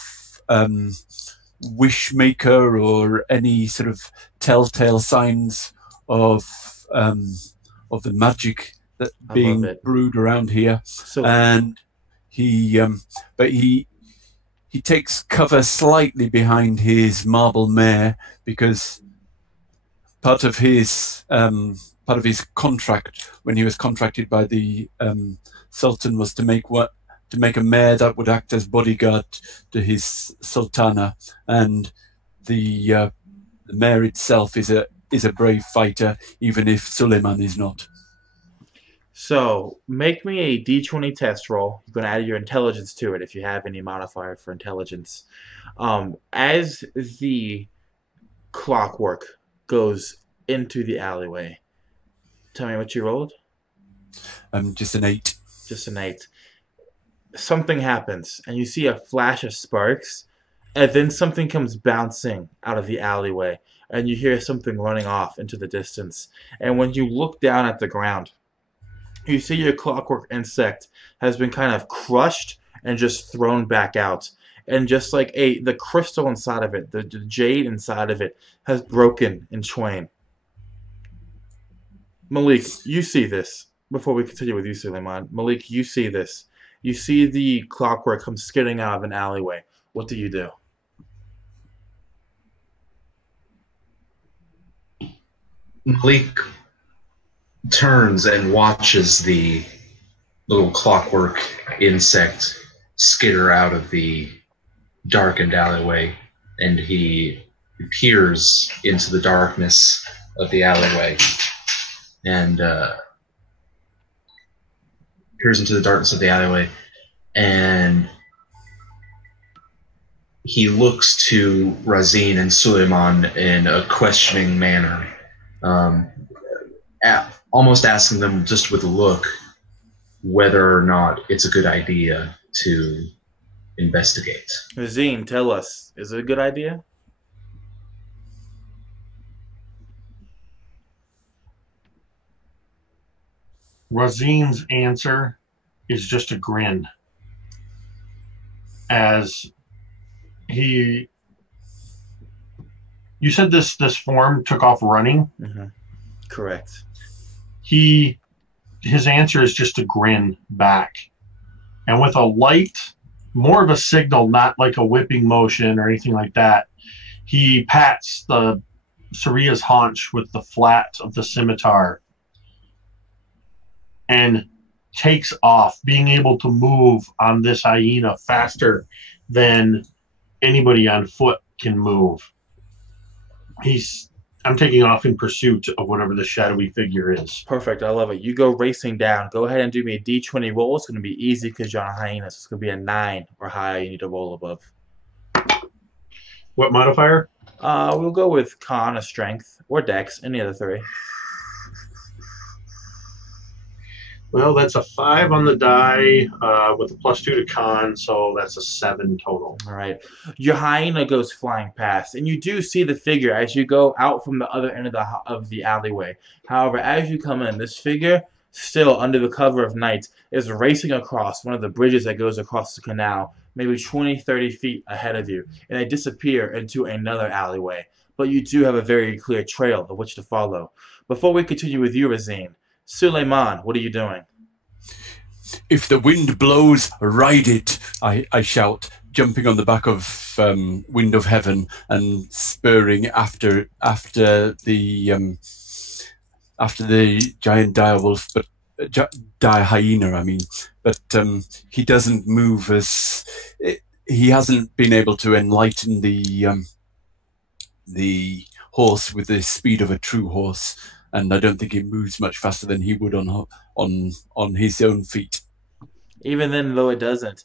wish maker or any sort of telltale signs of the magic that being brewed around here. And he takes cover slightly behind his marble mare, because part of his contract when he was contracted by the sultan was to make a mare that would act as bodyguard to his sultana, and the mare itself is a brave fighter, even if Suleiman is not. So, make me a d20 test roll. You're going to add your intelligence to it if you have any modifier for intelligence. As the clockwork goes into the alleyway, tell me what you rolled. Just an 8. Just an 8. Something happens, and you see a flash of sparks, and then something comes bouncing out of the alleyway, and you hear something running off into the distance. And when you look down at the ground, you see your clockwork insect has been kind of crushed and just thrown back out. And just like the crystal inside of it, the jade inside of it, has broken in twain. Malik, you see this. Before we continue with you, Suleiman, Malik, you see this. You see the clockwork come skidding out of an alleyway. What do you do? Malik turns and watches the little clockwork insect skitter out of the darkened alleyway, and he peers into the darkness of the alleyway and he looks to Razin and Suleiman in a questioning manner, almost asking them just with a look whether or not it's a good idea to investigate. Razin, tell us, is it a good idea? Razin's answer is just a grin as you said this form took off running? Mm-hmm. Correct. His answer is just a grin back. And with a light, more of a signal, not like a whipping motion or anything like that, he pats the Saria's haunch with the flat of the scimitar and takes off, being able to move on this hyena faster than anybody on foot can move. I'm taking off in pursuit of whatever the shadowy figure is. Perfect. I love it. You go racing down. Go ahead and do me a d20 roll. It's going to be easy because you're on a hyena. So it's going to be a 9 or higher. You need to roll above. What modifier? We'll go with con or strength or dex. Any of the three. Well, that's a 5 on the die with a +2 to con, so that's a 7 total. All right. Your hyena goes flying past, and you do see the figure as you go out from the other end of the alleyway. However, as you come in, this figure, still under the cover of night, is racing across one of the bridges that goes across the canal, maybe 20, 30 feet ahead of you, and they disappear into another alleyway. But you do have a very clear trail of which to follow. Before we continue with you, Razine, Suleiman, what are you doing? If the wind blows, ride it, I shout, jumping on the back of Wind of Heaven and spurring after the giant direwolf, but dire hyena, I mean. But he doesn't move he hasn't been able to enlighten the horse with the speed of a true horse, and I don't think he moves much faster than he would on his own feet. Even then, though it doesn't,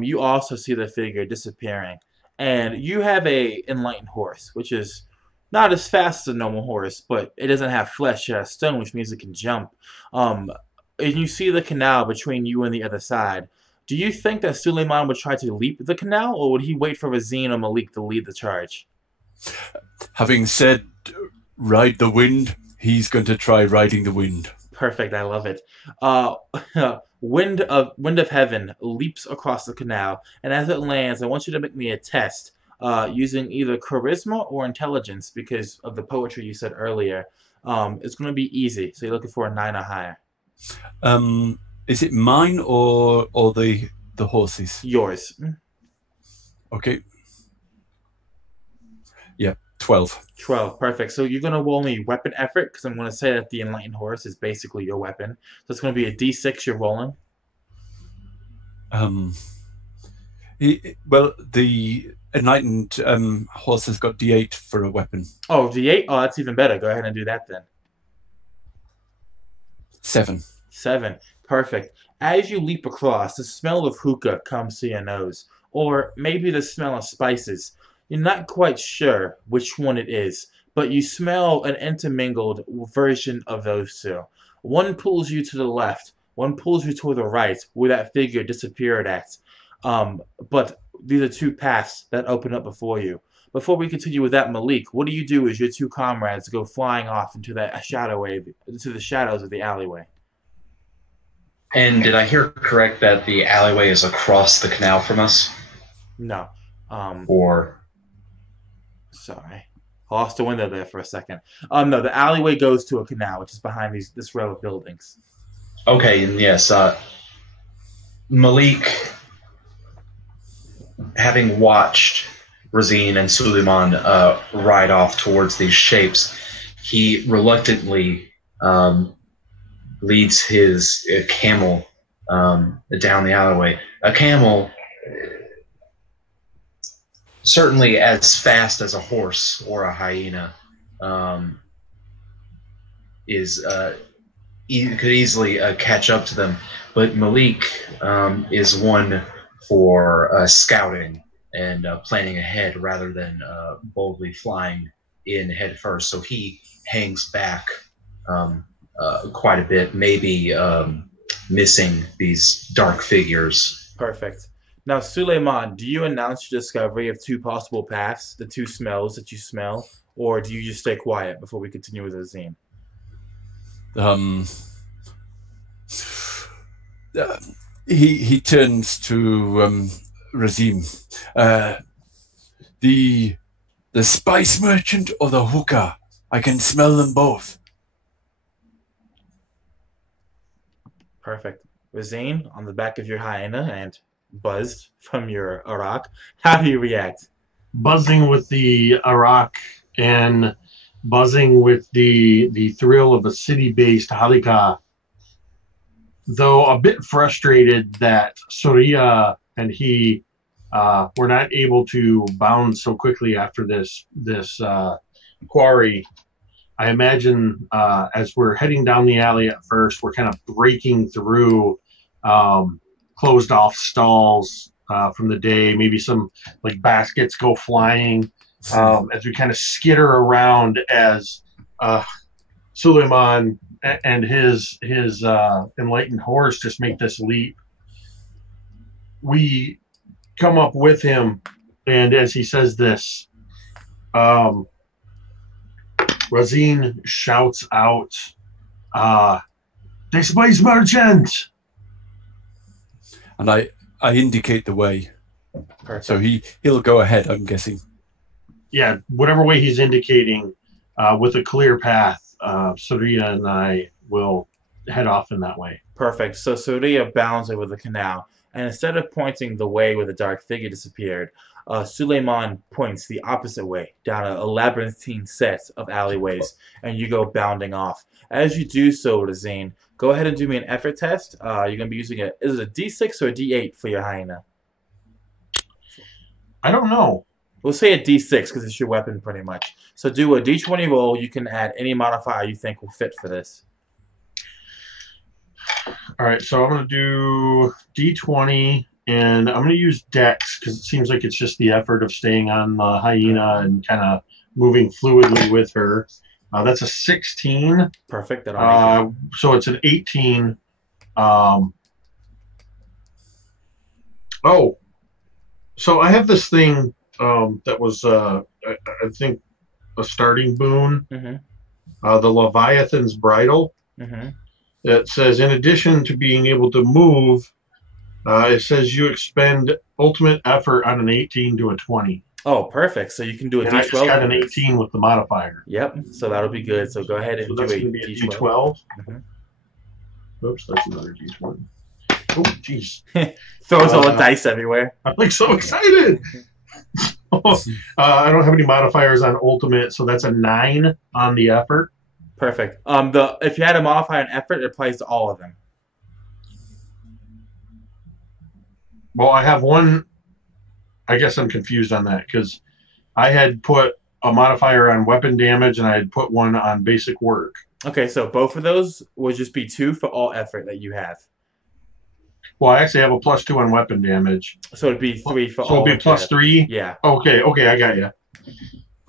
you also see the figure disappearing, and you have a enlightened horse, which is not as fast as a normal horse, but it doesn't have flesh, it has stone, which means it can jump. Um, and you see the canal between you and the other side. Do you think that Suleiman would try to leap the canal, or would he wait for Razine or Malik to lead the charge? Having said ride the wind, he's going to try riding the wind. Perfect, I love it. Uh, Wind of Heaven leaps across the canal, and as it lands, I want you to make me a test using either charisma or intelligence because of the poetry you said earlier. It's going to be easy, so you're looking for a 9 or higher. Is it mine or the horses? Yours. Okay. Yeah, 12. 12, perfect. So you're going to roll me weapon effort because I'm going to say that the enlightened horse is basically your weapon. So it's going to be a d6 you're rolling. Well, the enlightened horse has got d8 for a weapon. Oh, d8? Oh, that's even better. Go ahead and do that then. 7. 7, perfect. As you leap across, the smell of hookah comes to your nose, or maybe the smell of spices. You're not quite sure which one it is, but you smell an intermingled version of those two. One pulls you to the left, one pulls you to the right, where that figure disappeared at. But these are two paths that open up before you. Before we continue with that, Malik, what do you do as your two comrades go flying off into the shadows of the alleyway? And did I hear correct that the alleyway is across the canal from us? No. Or Sorry. I lost the window there for a second. No, the alleyway goes to a canal, which is behind this row of buildings. okay, and yes, Malik, having watched Razine and Suleiman ride off towards these shapes, he reluctantly leads his camel down the alleyway. A camel, certainly as fast as a horse or a hyena, could easily catch up to them. But Malik is one for scouting and planning ahead rather than boldly flying in head first. So he hangs back quite a bit, maybe missing these dark figures. Perfect. Now, Suleiman, do you announce your discovery of two possible paths, the two smells that you smell, or do you just stay quiet before we continue with the scene? He turns to Razim. The spice merchant or the hookah? I can smell them both. Perfect. Razine, on the back of your hyena and buzzed from your Arak, how do you react? Buzzing with the Arak and buzzing with the thrill of a city-based halika, though a bit frustrated that Surya and he were not able to bound so quickly after this quarry. I imagine as we're heading down the alley at first, we're kind of breaking through closed off stalls from the day, maybe some like baskets go flying as we kind of skitter around as Suleiman and his enlightened horse just make this leap. We come up with him, and as he says this, Razine shouts out, "The spice merchant!" And I indicate the way. Perfect. So he'll go ahead, I'm guessing. Yeah, whatever way he's indicating, with a clear path, Surya and I will head off in that way. Perfect. So Surya bounds over the canal, and instead of pointing the way where the dark figure disappeared, Suleiman points the opposite way, down a labyrinthine set of alleyways, and you go bounding off. As you do so, Razine, go ahead and do me an effort test. You're going to be using is it a D6 or a D8 for your hyena? I don't know. We'll say a D6 because it's your weapon pretty much. So do a D20 roll. You can add any modifier you think will fit for this. All right, so I'm going to do D20, and I'm going to use Dex because it seems like it's just the effort of staying on the hyena and kind of moving fluidly with her. That's a 16. Perfect. That'll make it. So it's an 18. So I have this thing that was, I think, a starting boon. Mm-hmm. The Leviathan's Bridle. Mm-hmm. It says, in addition to being able to move, it says you expend ultimate effort on an 18 to a 20. Oh, perfect. So you can do a And D12. I just got an 18 with the modifier. Yep. So that'll be good. So go ahead and So do that's a going to be a D12. D12. Oops, that's another D20. Oh, jeez. Throws all the dice everywhere. I'm like so excited. I don't have any modifiers on ultimate, so that's a 9 on the effort. Perfect. If you had a modifier on effort, it applies to all of them. Well, I have one. I guess I'm confused on that because I had put a modifier on weapon damage and I had put one on basic work. Okay, so both of those would just be 2 for all effort that you have. Well, I actually have a +2 on weapon damage. So it'd be 3 for all. So it'll be +3? Yeah. Okay, I got you.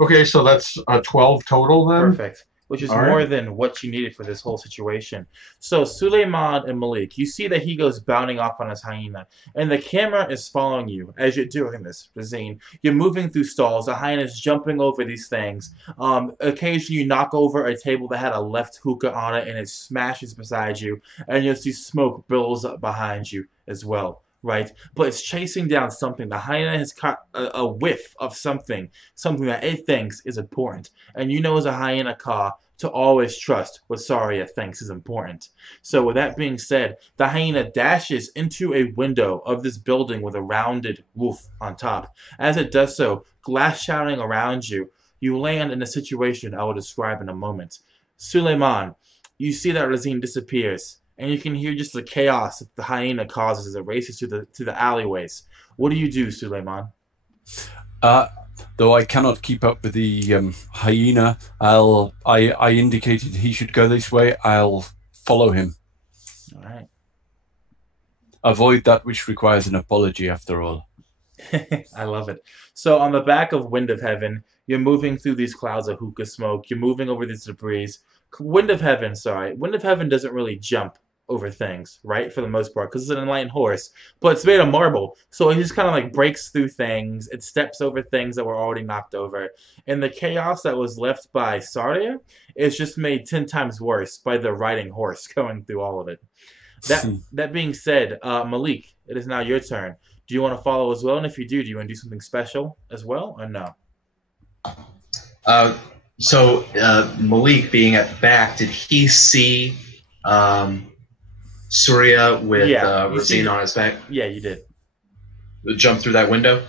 Okay, so that's a 12 total then? Perfect. Which is All more right. than what you needed for this whole situation. So Suleiman and Malik, you see that he goes bounding off on his hyena, and the camera is following you as you're doing this, Razine. You're moving through stalls, the hyena is jumping over these things. Occasionally you knock over a table that had a left hookah on it, and it smashes beside you, and you'll see smoke billows up behind you as well. Right, but it's chasing down something. The hyena has caught a whiff of something that it thinks is important. And you know as a hyena car to always trust what Saria thinks is important. So with that being said, the hyena dashes into a window of this building with a rounded roof on top. As it does so, glass shouting around you, you land in a situation I will describe in a moment. Suleiman, you see that Razine disappears. And you can hear just the chaos that the hyena causes as it races to the alleyways. What do you do, Suleiman? Though I cannot keep up with the hyena, I indicated he should go this way. I'll follow him. All right. Avoid that which requires an apology, after all. I love it. So on the back of Wind of Heaven, you're moving through these clouds of hookah smoke. You're moving over these debris. Wind of Heaven doesn't really jump over things, right, for the most part, because it's an enlightened horse, but it's made of marble, so it just kind of like breaks through things. It steps over things that were already knocked over, and the chaos that was left by Sardia is just made 10 times worse by the riding horse going through all of it. That being said, Malik, it is now your turn. Do you want to follow as well? And if you do you want to do something special as well, or no? So Malik being at the back, did he see Surya with Razine on his back? Yeah, you did. Jump through that window?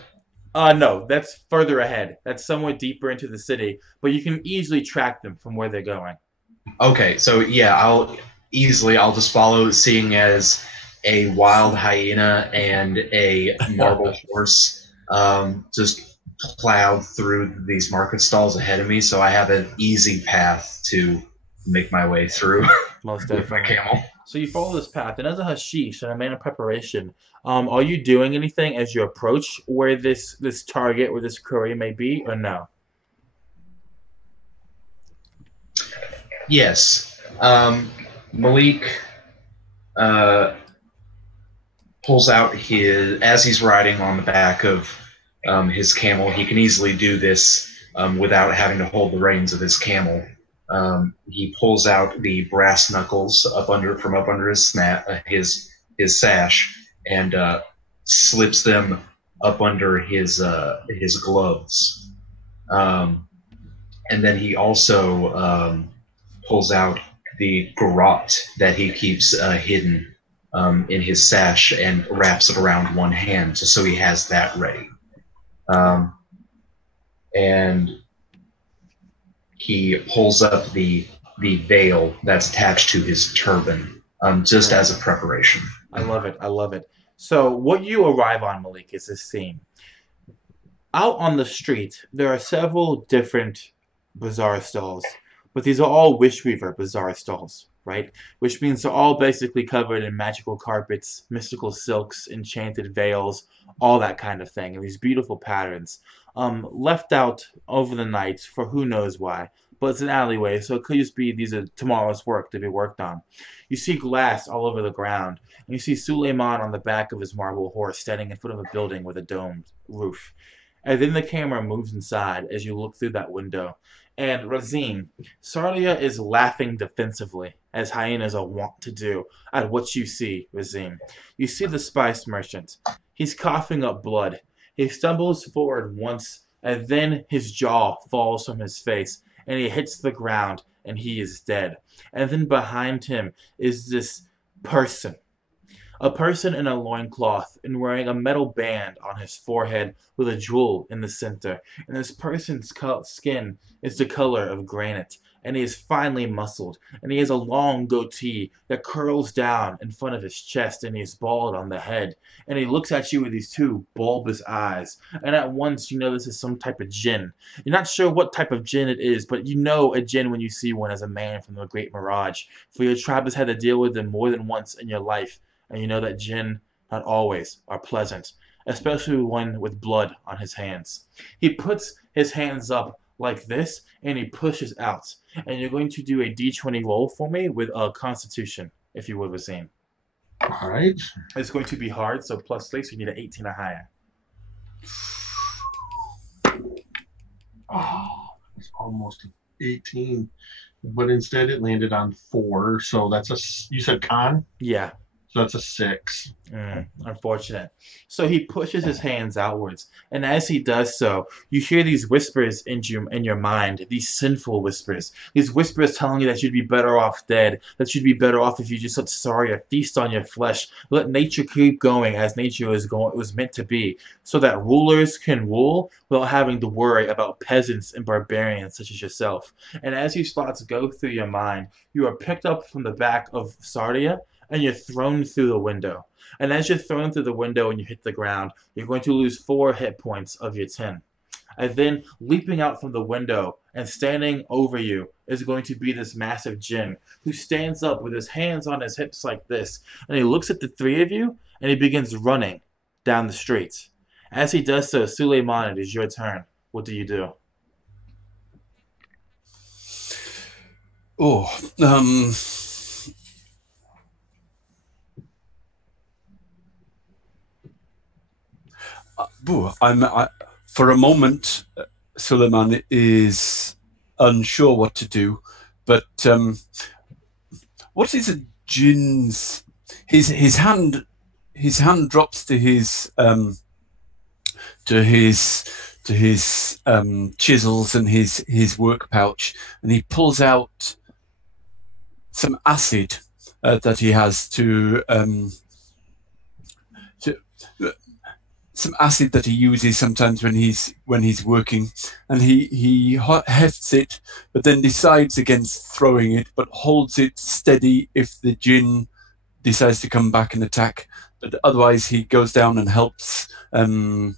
No, that's further ahead. That's somewhat deeper into the city, but you can easily track them from where they're going. Okay, so yeah, I'll just follow, seeing as a wild hyena and a marble horse just plowed through these market stalls ahead of me, so I have an easy path to make my way through. Most with my definitely. camel. So you follow this path, and as a hashish and a man of preparation, are you doing anything as you approach where this target, where this curry may be, or no? Yes. Malik pulls out as he's riding on the back of his camel. He can easily do this without having to hold the reins of his camel. He pulls out the brass knuckles from up under his sash, and slips them up under his gloves. And then he also pulls out the garrote that he keeps hidden in his sash and wraps it around one hand, so he has that ready. And he pulls up the veil that's attached to his turban, just as a preparation. I love it. I love it. So what you arrive on, Malik, is this scene. Out on the street, there are several different bazaar stalls, but these are all Wishweaver bazaar stalls, right? Which means they're all basically covered in magical carpets, mystical silks, enchanted veils, all that kind of thing, and these beautiful patterns. Left out over the night for who knows why, but it's an alleyway, so it could just be these are tomorrow's work to be worked on. You see glass all over the ground, and you see Suleiman on the back of his marble horse standing in front of a building with a domed roof. And then the camera moves inside as you look through that window. And Razine, Sardia is laughing defensively, as hyenas are wont to do, at what you see, Razine. You see the spice merchant. He's coughing up blood. He stumbles forward once, and then his jaw falls from his face, and he hits the ground, and he is dead. And then behind him is this person. A person in a loincloth and wearing a metal band on his forehead with a jewel in the center. And this person's skin is the color of granite. And he is finely muscled. And he has a long goatee that curls down in front of his chest. And he is bald on the head. And he looks at you with these two bulbous eyes. And at once you know this is some type of jinn. You're not sure what type of jinn it is, but you know a jinn when you see one as a man from the Great Mirage. For your tribe has had to deal with them more than once in your life. And you know that jinn, not always, are pleasant, especially one with blood on his hands. He puts his hands up like this, and he pushes out. And you're going to do a d20 roll for me with a constitution, if you would, Wasim. All right. It's going to be hard, so plus 3, so you need an 18 or higher. Oh, it's almost 18. But instead it landed on 4, so that's you said con? Yeah. So that's a 6. Unfortunate. So he pushes his hands outwards, and as he does so, you hear these whispers in your mind, these sinful whispers. These whispers telling you that you'd be better off dead, that you'd be better off if you just let Saria feast on your flesh, let nature keep going as nature was meant to be, so that rulers can rule without having to worry about peasants and barbarians such as yourself. And as these thoughts go through your mind, you are picked up from the back of Sardia, and you're thrown through the window. And as you're thrown through the window and you hit the ground, you're going to lose 4 hit points of your 10. And then leaping out from the window and standing over you is going to be this massive jinn who stands up with his hands on his hips like this. And he looks at the 3 of you and he begins running down the street. As he does so, Suleiman, it is your turn. What do you do? For a moment, Suleiman is unsure what to do, but what is a jinn's? His hand drops to his chisels and his work pouch, and he pulls out some acid that he has some acid that he uses sometimes when he's working, and he hefts it, but then decides against throwing it, but holds it steady if the jinn decides to come back and attack. But otherwise, he goes down and helps Razine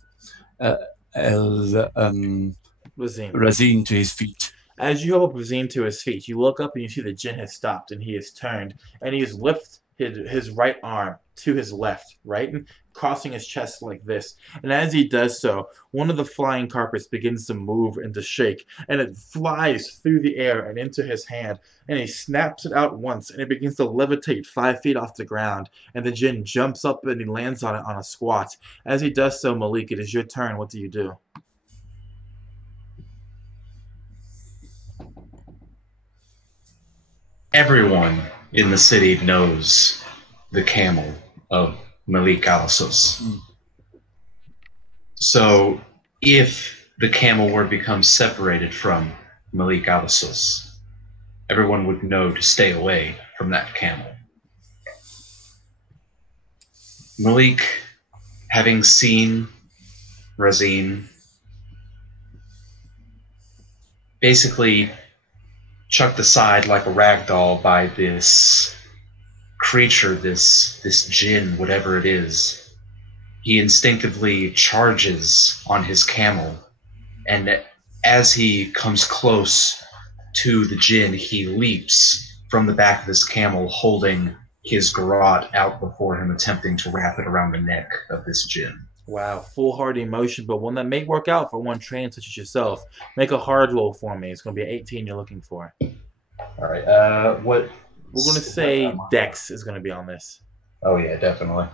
to his feet. As you help Razine to his feet, you look up and you see the jinn has stopped and he has turned and he has his right arm to his left, right? And crossing his chest like this. And as he does so, one of the flying carpets begins to move and to shake, and it flies through the air and into his hand. And he snaps it out once, and it begins to levitate 5 feet off the ground. And the djinn jumps up and he lands on it on a squat. As he does so, Malik, it is your turn. What do you do? Everyone in the city knows the camel of Malik Alasus. So if the camel were to become separated from Malik Alasus, everyone would know to stay away from that camel. Malik, having seen Razin, basically chucked aside like a rag doll by this creature, this djinn, whatever it is, he instinctively charges on his camel, and as he comes close to the djinn, he leaps from the back of his camel, holding his garrote out before him, attempting to wrap it around the neck of this djinn. Wow, foolhardy motion, but one that may work out for one trained such as yourself. Make a hard roll for me. It's going to be 18 you're looking for. All right. What? We're going to say Dex is going to be on this. Oh yeah, definitely.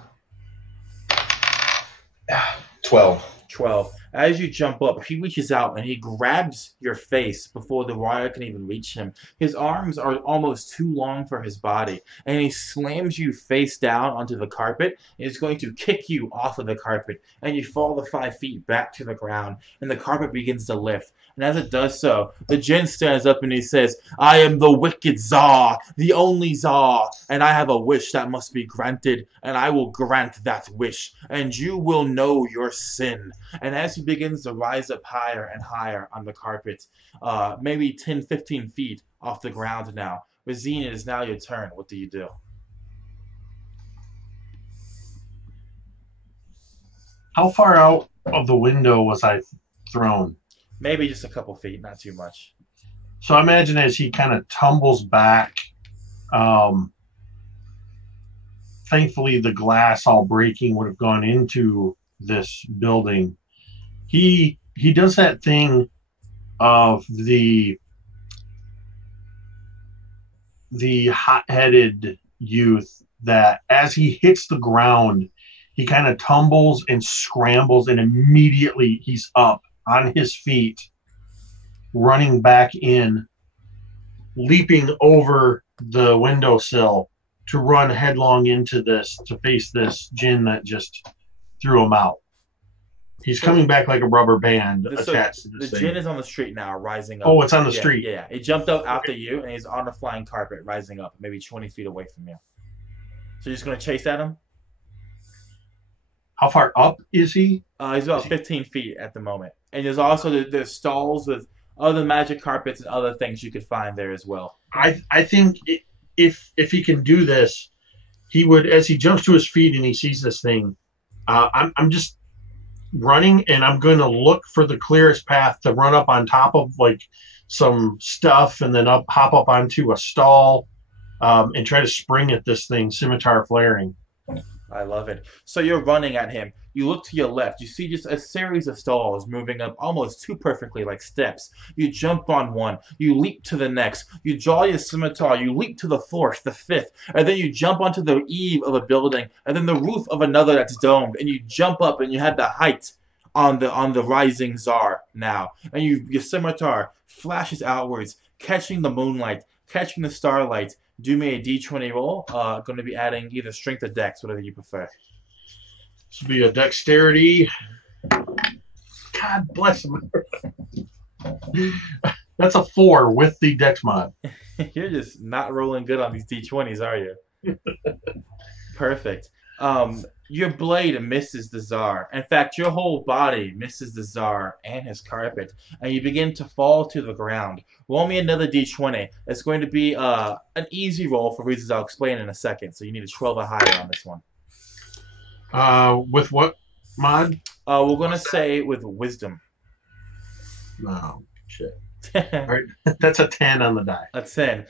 12. 12. As you jump up, he reaches out and he grabs your face before the wire can even reach him. His arms are almost too long for his body, and he slams you face down onto the carpet and is going to kick you off of the carpet, and you fall the 5 feet back to the ground, and the carpet begins to lift. And as it does so, the djinn stands up and he says, "I am the wicked Tsar, the only Tsar, and I have a wish that must be granted, and I will grant that wish, and you will know your sin." And as he begins to rise up higher and higher on the carpet, maybe 10, 15 feet off the ground now, Razin, it is now your turn. What do you do? How far out of the window was I thrown? Maybe just a couple feet, not too much. So I imagine as he kind of tumbles back, thankfully the glass all breaking would have gone into this building. He does that thing of the hot-headed youth that as he hits the ground, he kind of tumbles and scrambles, and immediately he's up on his feet, running back in, leaping over the windowsill to run headlong into this, to face this djinn that just threw him out. He's coming back like a rubber band attached to this the thing. djinn is on the street now, rising up. Oh, it's on the street. Yeah, he jumped up after you, and he's on the flying carpet, rising up, maybe 20 feet away from you. So you're just going to chase at him? How far up is he? He's about 15 feet at the moment. And there's also there's stalls with other magic carpets and other things you could find there as well. I think if he can do this, he would, as he jumps to his feet and he sees this thing, I'm just running, and I'm going to look for the clearest path to run up on top of like some stuff, and then hop up onto a stall, and try to spring at this thing, scimitar flaring. I love it. So you're running at him. You look to your left. You see just a series of stalls moving up almost too perfectly like steps. You jump on one. You leap to the next. You draw your scimitar. You leap to the fourth, the fifth. And then you jump onto the eave of a building. And then the roof of another that's domed. And you jump up and you have the height on the rising Tsar now. And your scimitar flashes outwards, catching the moonlight, catching the starlight. Do me a d20 roll. Going to be adding either strength or dex, whatever you prefer. This will be a dexterity. God bless him. That's a 4 with the dex mod. You're just not rolling good on these d20s, are you? Perfect. Your blade misses the Tsar. In fact, your whole body misses the Tsar and his carpet, and you begin to fall to the ground. Roll me another d20. It's going to be an easy roll for reasons I'll explain in a second, so you need a 12 or higher on this one. With what mod? We're going to say with wisdom. No, shit. All right. That's a 10 on the die. A 10.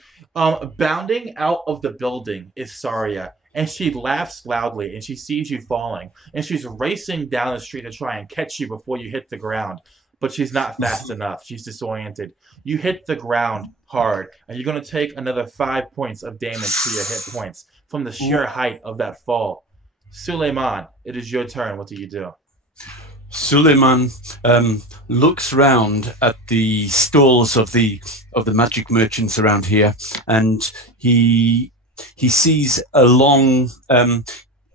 Bounding out of the building is Saria, And she laughs loudly, and she sees you falling, and she's racing down the street to try and catch you before you hit the ground. But she's not fast enough. She's disoriented. You hit the ground hard, and you're going to take another 5 points of damage to your hit points from the sheer height of that fall. Suleiman, it is your turn. What do you do? Suleiman looks round at the stalls of the magic merchants around here, and he sees along the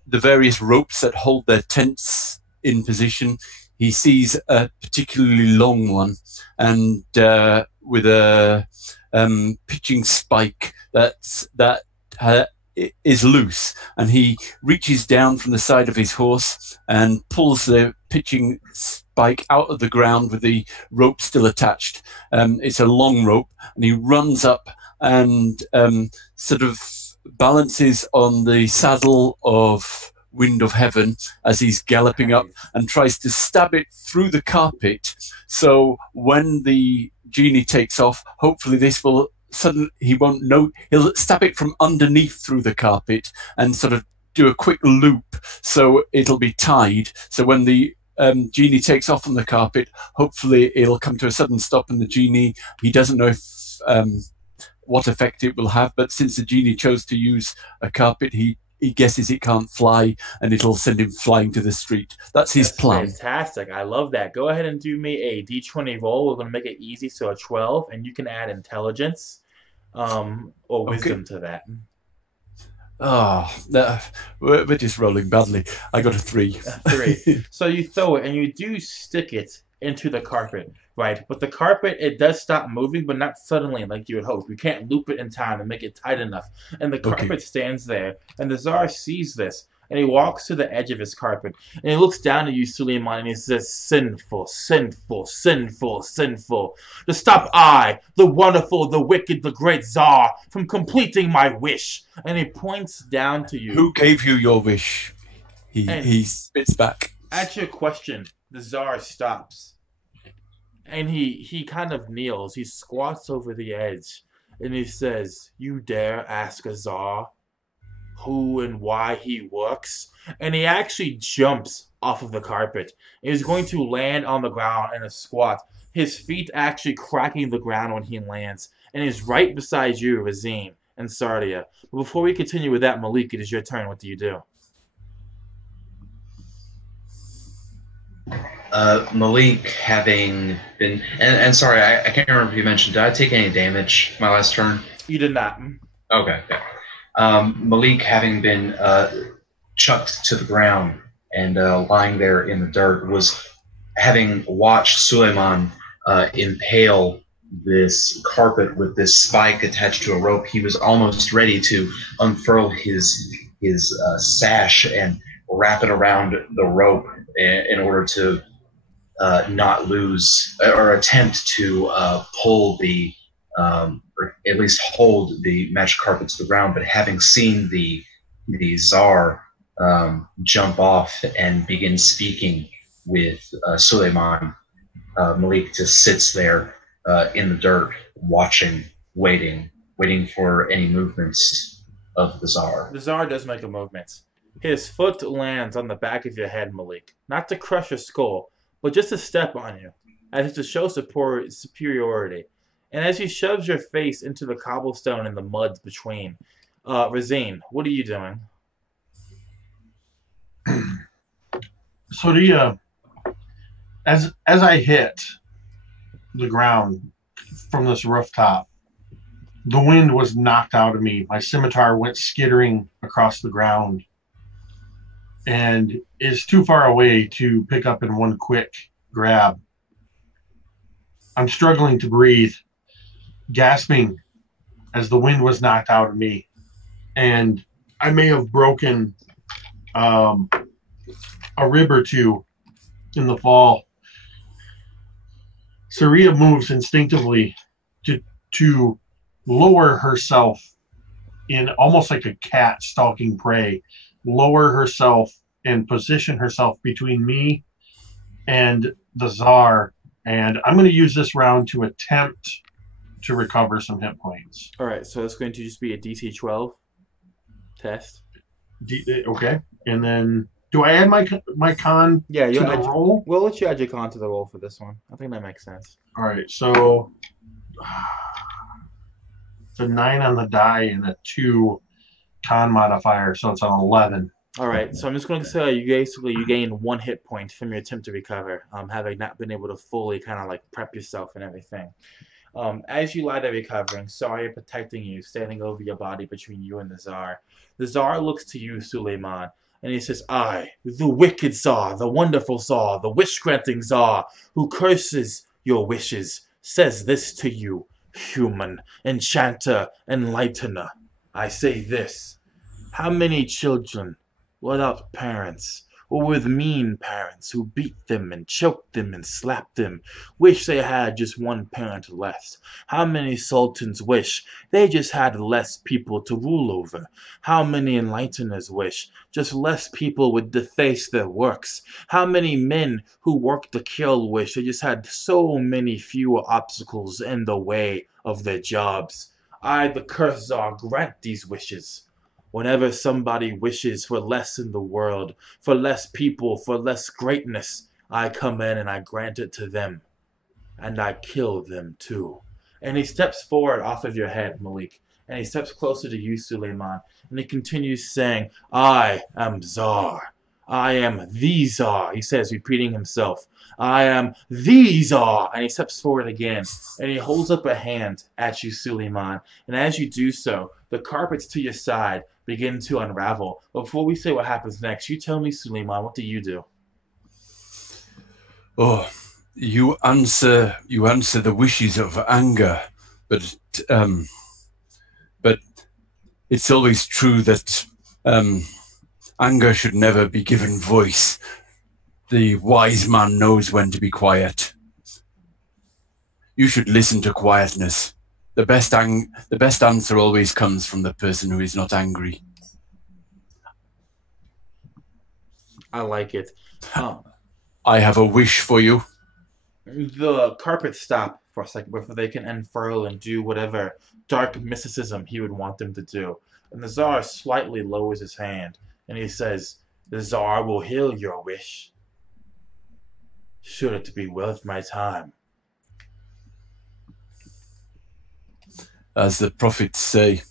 various ropes that hold their tents in position. He sees a particularly long one, and with a pitching spike that is loose, and he reaches down from the side of his horse and pulls the pitching spike out of the ground with the rope still attached. It's a long rope, and he runs up and sort of balances on the saddle of Wind of Heaven as he's galloping up, and tries to stab it through the carpet. So when the genie takes off, hopefully this will suddenly, he won't know, he'll stab it from underneath through the carpet and sort of do a quick loop so it'll be tied. So when the genie takes off on the carpet, hopefully it'll come to a sudden stop, and the genie, he doesn't know if what effect it will have, but since the genie chose to use a carpet, he guesses it can't fly, and it'll send him flying to the street. That's his plan. Fantastic. I love that. Go ahead and do me a d20 roll. We're going to make it easy, so a 12, and you can add intelligence or wisdom to that. We're just rolling badly. I got a 3. 3. So you throw it, and you do stick it into the carpet, right? But the carpet, it does stop moving, but not suddenly like you would hope. You can't loop it in time and make it tight enough. And the carpet stands there, and the Tsar sees this, and he walks to the edge of his carpet, and he looks down at you, Suleiman, and he says, "Sinful, sinful, sinful, sinful. To stop I, the wonderful, the wicked, the great Tsar, from completing my wish." And he points down to you. Who gave you your wish? He spits back. At your question, the Tsar stops. And he kind of kneels. He squats over the edge. And he says, "You dare ask a Tsar who and why he works?" And he actually jumps off of the carpet. He's going to land on the ground in a squat. His feet actually cracking the ground when he lands. And he's right beside you, Razine and Sardia. But before we continue with that, Malik, it is your turn. What do you do? Malik, having been, and sorry, I can't remember if you mentioned, did I take any damage my last turn? You did not. Okay. Malik, having been chucked to the ground and lying there in the dirt, was having watched Suleiman impale this carpet with this spike attached to a rope. He was almost ready to unfurl his sash and wrap it around the rope in order to not lose, or attempt to pull the, or at least hold the magic carpet to the ground. But having seen the Tsar jump off and begin speaking with Suleiman, Malik just sits there in the dirt, watching, waiting for any movements of the Tsar. The Tsar does make a movement. His foot lands on the back of your head, Malik. Not to crush your skull, but just to step on you, as if to show superiority. And as he shoves your face into the cobblestone and the mud between, Razine, what are you doing? So as I hit the ground from this rooftop, the wind was knocked out of me. My scimitar went skittering across the ground and is too far away to pick up in one quick grab. I'm struggling to breathe, gasping as the wind was knocked out of me. And I may have broken a rib or two in the fall. Saria moves instinctively to lower herself in almost like a cat stalking prey, lower herself and position herself between me and the Tsar. And I'm going to use this round to attempt to recover some hit points. All right, so it's going to just be a DC 12 test. Okay. And then do I add my con Yeah, to you'll the add. roll? We'll let you add your con to the roll for this one. I think that makes sense. All right. So it's a 9 on the die and a 2 con modifier, so it's an 11. All right, so I'm just going to say you gain 1 hit point from your attempt to recover, having not been able to fully kind of like prep yourself and everything. As you lie there recovering, Saria protecting you, standing over your body between you and the Tsar. The Tsar looks to you, Suleiman, and he says, I, the wicked Tsar, the wonderful Tsar, the wish-granting Tsar, who curses your wishes, says this to you, human, enchanter, enlightener. I say this. How many children without parents, or with mean parents who beat them and choked them and slapped them, wish they had just one parent left? How many sultans wish they just had less people to rule over? How many enlighteners wish just less people would deface their works? How many men who work the kill wish they just had so many fewer obstacles in the way of their jobs? I, the cursed Czar, grant these wishes. Whenever somebody wishes for less in the world, for less people, for less greatness, I come in and I grant it to them. And I kill them too. And he steps forward off of your head, Malik. And he steps closer to you, Suleiman. And he continues saying, I am Czar. I am the Czar. He says, repeating himself. I am the Czar. And he steps forward again. And he holds up a hand at you, Suleiman. And as you do so, the carpets to your side begin to unravel. But before we say what happens next, you tell me, Suleiman, what do you do? Oh, you answer the wishes of anger, but it's always true that anger should never be given voice. The wise man knows when to be quiet. You should listen to quietness. The best answer always comes from the person who is not angry. I like it. I have a wish for you. The carpets stop for a second before they can unfurl and do whatever dark mysticism he would want them to do. And the Tsar slightly lowers his hand and he says, the Tsar will heal your wish, should it be worth my time. As the prophets say,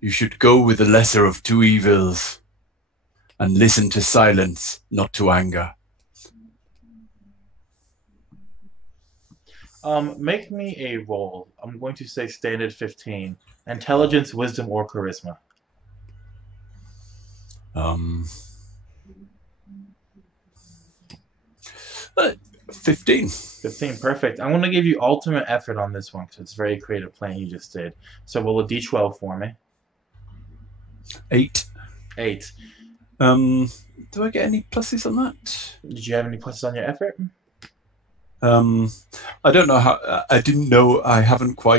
you should go with the lesser of two evils and listen to silence, not to anger. Make me a roll. I'm going to say standard 15. Intelligence, wisdom, or charisma. 15. 15, perfect. I'm going to give you ultimate effort on this one because it's a very creative plan you just did. So roll a d12 for me. 8. 8. Do I get any pluses on that? Did you have any pluses on your effort? I don't know how. I didn't know. I haven't got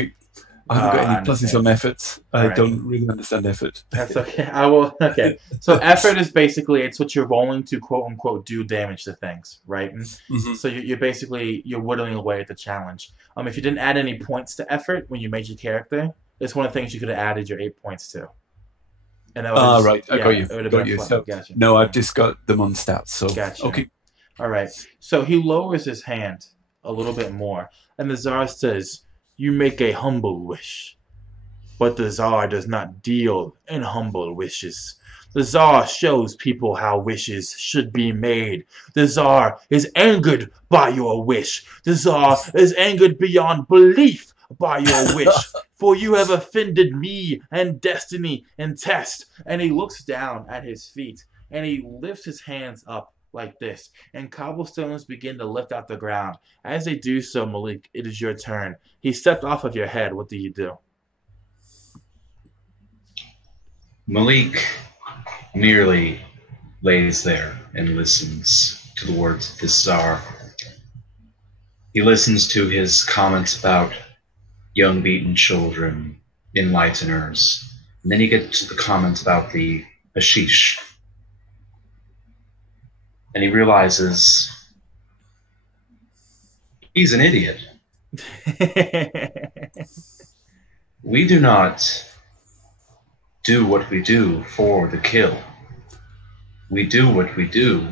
any pluses on efforts. I don't really understand effort. That's okay. I will. Okay. So effort is basically it's what you're rolling to quote unquote do damage to things, right? Mm-hmm. So you're basically whittling away at the challenge. If you didn't add any points to effort when you made your character, it's one of the things you could have added your 8 points to. And that was right. I got you. Got you. So, gotcha. No, I've just got them on stats. So gotcha. Okay. All right. So he lowers his hand a little bit more, and the Tsar says, "You make a humble wish, but the Tsar does not deal in humble wishes. The Tsar shows people how wishes should be made. The Tsar is angered by your wish. The Tsar is angered beyond belief by your wish. For you have offended me and destiny and test." And he looks down at his feet and he lifts his hands up like this. And cobblestones begin to lift out the ground. As they do so, Malik, it is your turn. He stepped off of your head. What do you do? Malik merely lays there and listens to the words of the Tsar. He listens to his comments about young beaten children, enlighteners, and then he gets to the comments about the hashish. And he realizes he's an idiot. We do not do what we do for the kill. We do what we do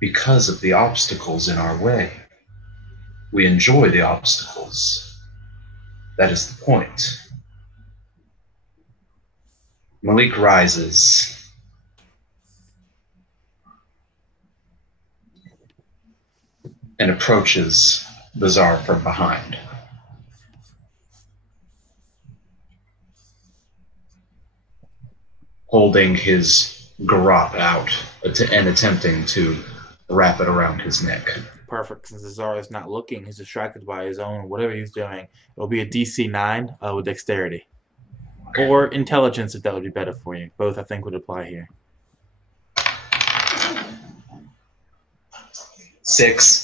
because of the obstacles in our way. We enjoy the obstacles. That is the point. Malik rises. And approaches the Tsar from behind. Holding his garrote out and attempting to wrap it around his neck. Perfect. Since the Tsar is not looking, he's distracted by his own, whatever he's doing. It'll be a DC 9 with dexterity. Okay. Or intelligence, if that would be better for you. Both, I think, would apply here. 6.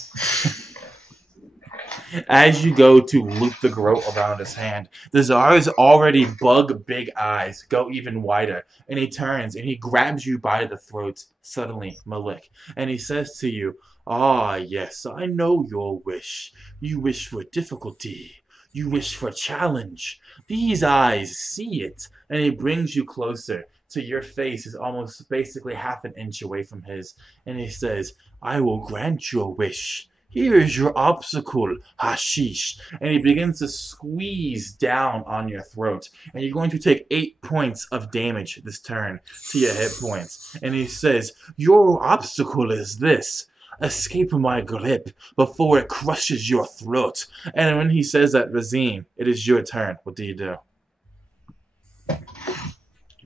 As you go to loop the garrote around his hand, the Tsar's already bug big eyes go even wider, and he turns and he grabs you by the throat suddenly, Malik, and he says to you, "Ah, yes, I know your wish. You wish for difficulty. You wish for challenge. These eyes see it," and he brings you closer to your face is almost basically half an inch away from his, and he says, "I will grant your wish. Here is your obstacle, hashish." And he begins to squeeze down on your throat. And you're going to take 8 points of damage this turn to your hit points. And he says, "Your obstacle is this. Escape my grip before it crushes your throat." And when he says that, Razine, it is your turn. What do you do?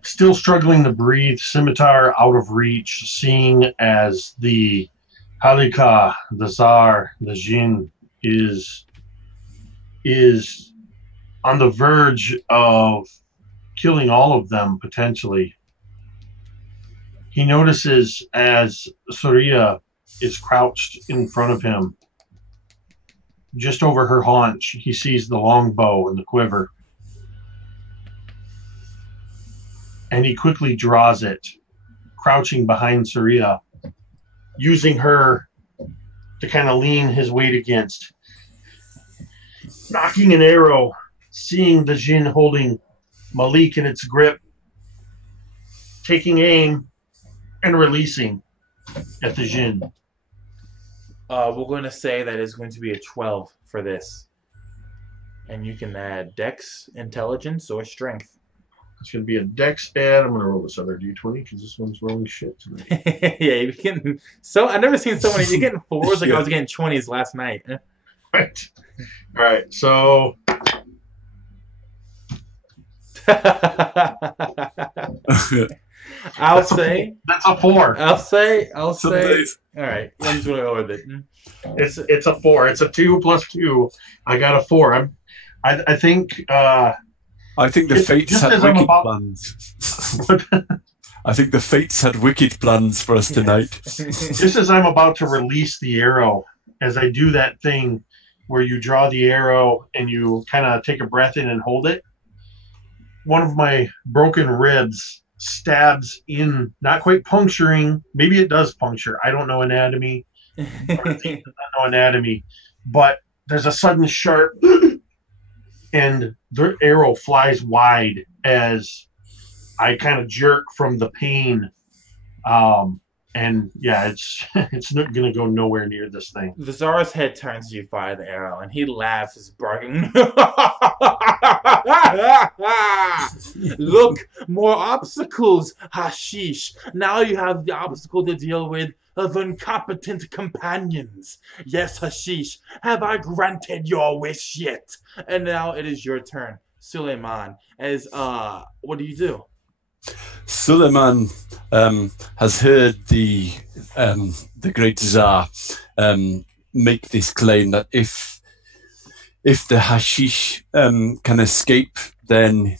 Still struggling to breathe, scimitar out of reach, seeing as the Halika, the Tsar, the Jinn is on the verge of killing all of them potentially. He notices as Surya is crouched in front of him, just over her haunch, he sees the longbow and the quiver. And he quickly draws it, crouching behind Surya, using her to kind of lean his weight against, knocking an arrow, seeing the Jinn holding Malik in its grip, taking aim and releasing at the Jinn. We're going to say that it's going to be a 12 for this. And you can add Dex, Intelligence, or Strength. It's going to be a dex add. I'm going to roll this other d20 because this one's rolling shit tonight. Yeah, you're getting I've never seen so many. You're getting 4s like I was getting 20s last night. Right. All right. So. I'll say. That's a 4. I'll say. All right. I'm just going to go with it. It's a 4. It's a 2 plus 2. I got a 4. I think. I think the fates had wicked plans. I think the fates had wicked plans for us tonight. Just as I'm about to release the arrow, as I do that thing where you draw the arrow and you kind of take a breath in and hold it, one of my broken ribs stabs in, not quite puncturing. Maybe it does puncture. I don't know anatomy. But there's a sudden sharp and the arrow flies wide as I kind of jerk from the pain. And yeah, it's not going to go nowhere near this thing. The Tsar's head turns as you fire the arrow, and he laughs, is barking. Look, more obstacles, hashish. Now you have the obstacle to deal with of incompetent companions. Yes, hashish, have I granted your wish yet? And now it is your turn, Suleiman. As what do you do? Suleiman has heard the great Tsar make this claim that if the hashish can escape, then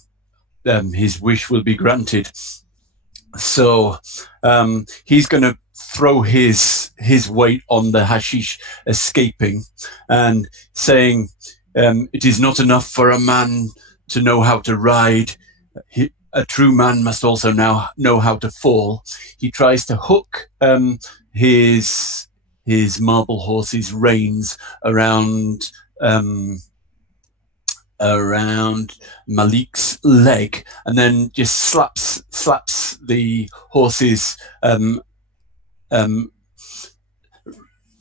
his wish will be granted. So he's going to throw his weight on the hashish escaping and saying it is not enough for a man to know how to ride. A true man must also now know how to fall. He tries to hook his marble horse's reins around around Malik's leg, and then just slaps the horse's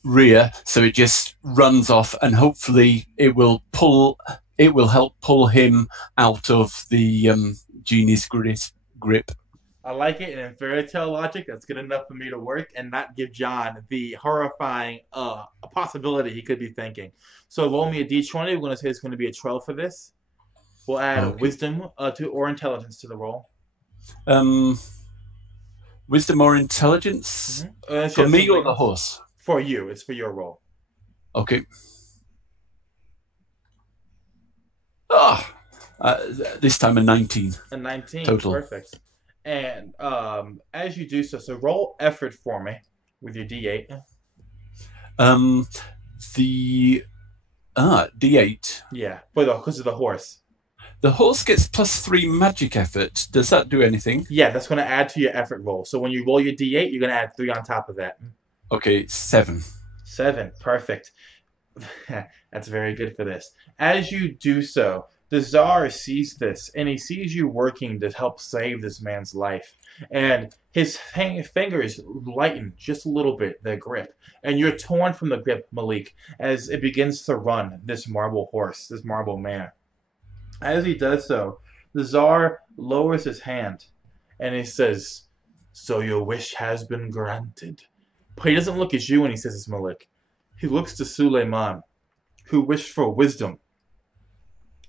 rear, so it just runs off, and hopefully it will help pull him out of the genie's grip. I like it, and in fairy tale logic, that's good enough for me to work and not give John the horrifying possibility he could be thinking. So roll me a d20. We're going to say it's going to be a 12 for this. We'll add wisdom or intelligence to the roll. Wisdom or intelligence? For me or the horse? For you. It's for your roll. Okay. This time a 19. A 19. Total. Perfect. And as you do so roll effort for me with your D8. The D8. Yeah, because of the horse. The horse gets +3 magic effort. Does that do anything? Yeah, that's going to add to your effort roll. So when you roll your D8, you're going to add 3 on top of that. Okay, 7. 7. Perfect. That's very good for this. As you do so, the Tsar sees this, and he sees you working to help save this man's life. And his fingers lighten just a little bit, their grip. And you're torn from the grip, Malik, as it begins to run this marble horse, this marble mare. As he does so, the Tsar lowers his hand, and he says, "So your wish has been granted." But he doesn't look at you when he says this, Malik. He looks to Suleiman, who wished for wisdom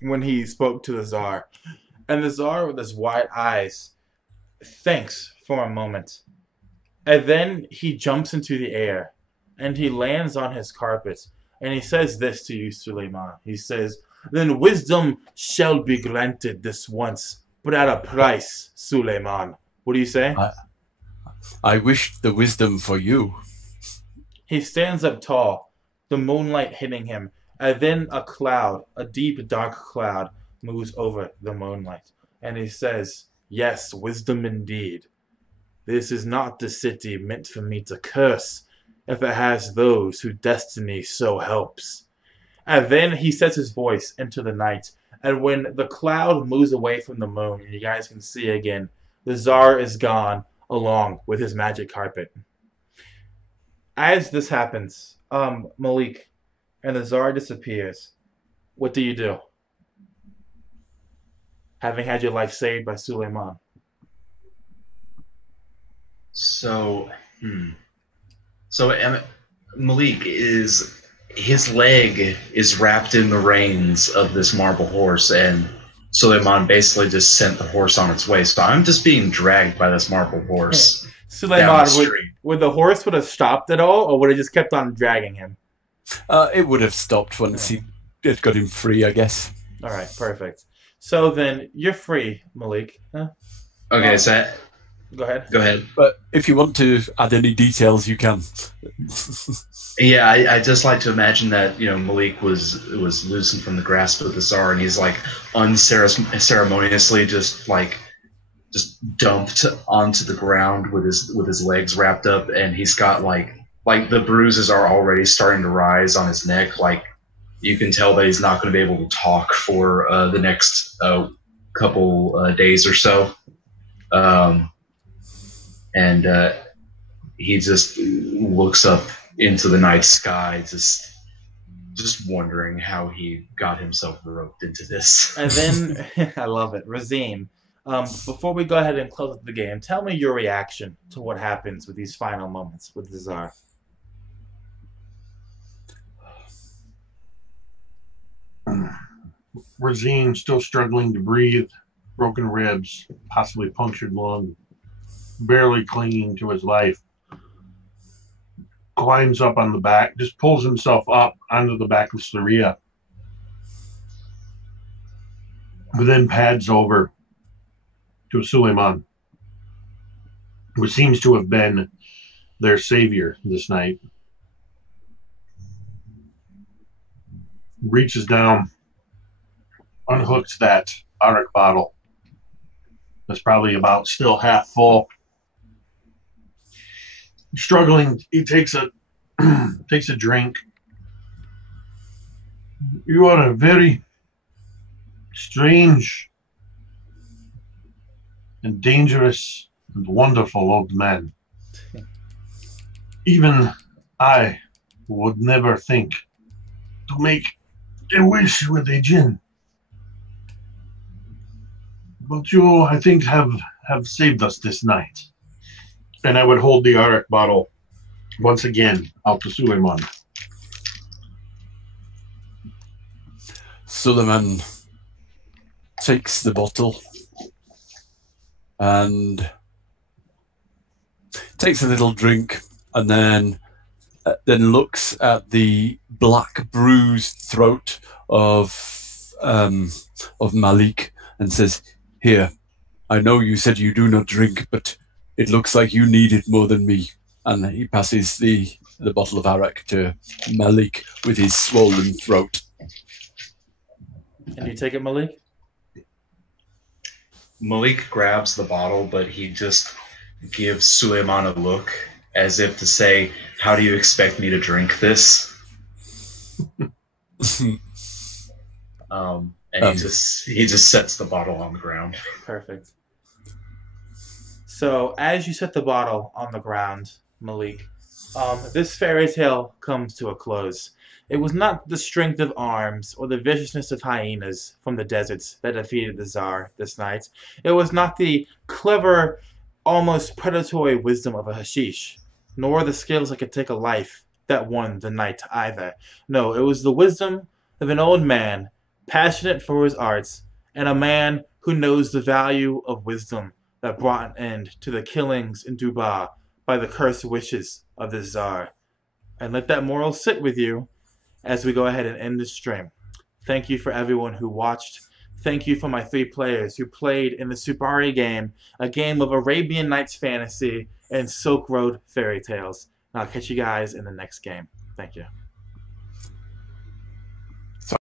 when he spoke to the Tsar. And the Tsar, with his wide eyes, thinks for a moment. And then he jumps into the air, and he lands on his carpet. And he says this to you, Suleiman. He says, "Then wisdom shall be granted this once, but at a price, Suleiman." What do you say? I wish the wisdom for you. He stands up tall, the moonlight hitting him, and then a cloud, a deep dark cloud, moves over the moonlight. And he says, "Yes, wisdom indeed. This is not the city meant for me to curse, if it has those who destiny so helps." And then he sets his voice into the night. And when the cloud moves away from the moon, and you guys can see again, the Tsar is gone along with his magic carpet. As this happens, Malik, and the Tsar disappears, what do you do? Having had your life saved by Suleiman. So Malik his leg is wrapped in the reins of this marble horse, and Suleiman basically just sent the horse on its way. So I'm just being dragged by this marble horse. Suleiman, would the horse would have stopped at all, or would it just kept on dragging him? It would have stopped once he got him free, I guess. All right, perfect. So then you're free, Malik. Huh? Okay, so go ahead. Go ahead. But if you want to add any details, you can. Yeah, I just like to imagine that Malik was loosened from the grasp of the Tsar, and he's like unceremoniously just dumped onto the ground with his legs wrapped up, and he's got like the bruises are already starting to rise on his neck. Like you can tell that he's not going to be able to talk for the next couple days or so. And he just looks up into the night sky, just wondering how he got himself roped into this. And then, I love it, Razim. Before we go ahead and close up the game, tell me your reaction to what happens with these final moments with the Tsar. Razim, still struggling to breathe, broken ribs, possibly punctured lung, barely clinging to his life, climbs up on the back, just pulls himself up onto the back of Saria, but then pads over to Suleiman, who seems to have been their savior this night. Reaches down, unhooks that arak bottle that's probably about still half full. Struggling, he takes a drink. "You are a very strange and dangerous and wonderful old man. Even I would never think to make a wish with a djinn. But you, I think, have saved us this night. And I would hold the arak bottle once again out to Suleiman. Suleiman takes the bottle and takes a little drink, and then looks at the black bruised throat of Malik and says, "Here, I know you said you do not drink, but it looks like you need it more than me." And he passes the bottle of arak to Malik with his swollen throat. And you take it, Malik? Malik grabs the bottle, but he just gives Suleiman a look as if to say, "How do you expect me to drink this?" And he just sets the bottle on the ground. Perfect. So as you set the bottle on the ground, Malik, this fairy tale comes to a close. It was not the strength of arms or the viciousness of hyenas from the deserts that defeated the Tsar this night. It was not the clever, almost predatory wisdom of a hashish, nor the skills that could take a life that won the night either. No, it was the wisdom of an old man, passionate for his arts, and a man who knows the value of wisdom that brought an end to the killings in Duba by the cursed wishes of the Tsar. And let that moral sit with you as we go ahead and end this stream. Thank you for everyone who watched. Thank you for my 3 players who played in the Subari game, a game of Arabian Nights fantasy and Silk Road fairy tales. And I'll catch you guys in the next game. Thank you.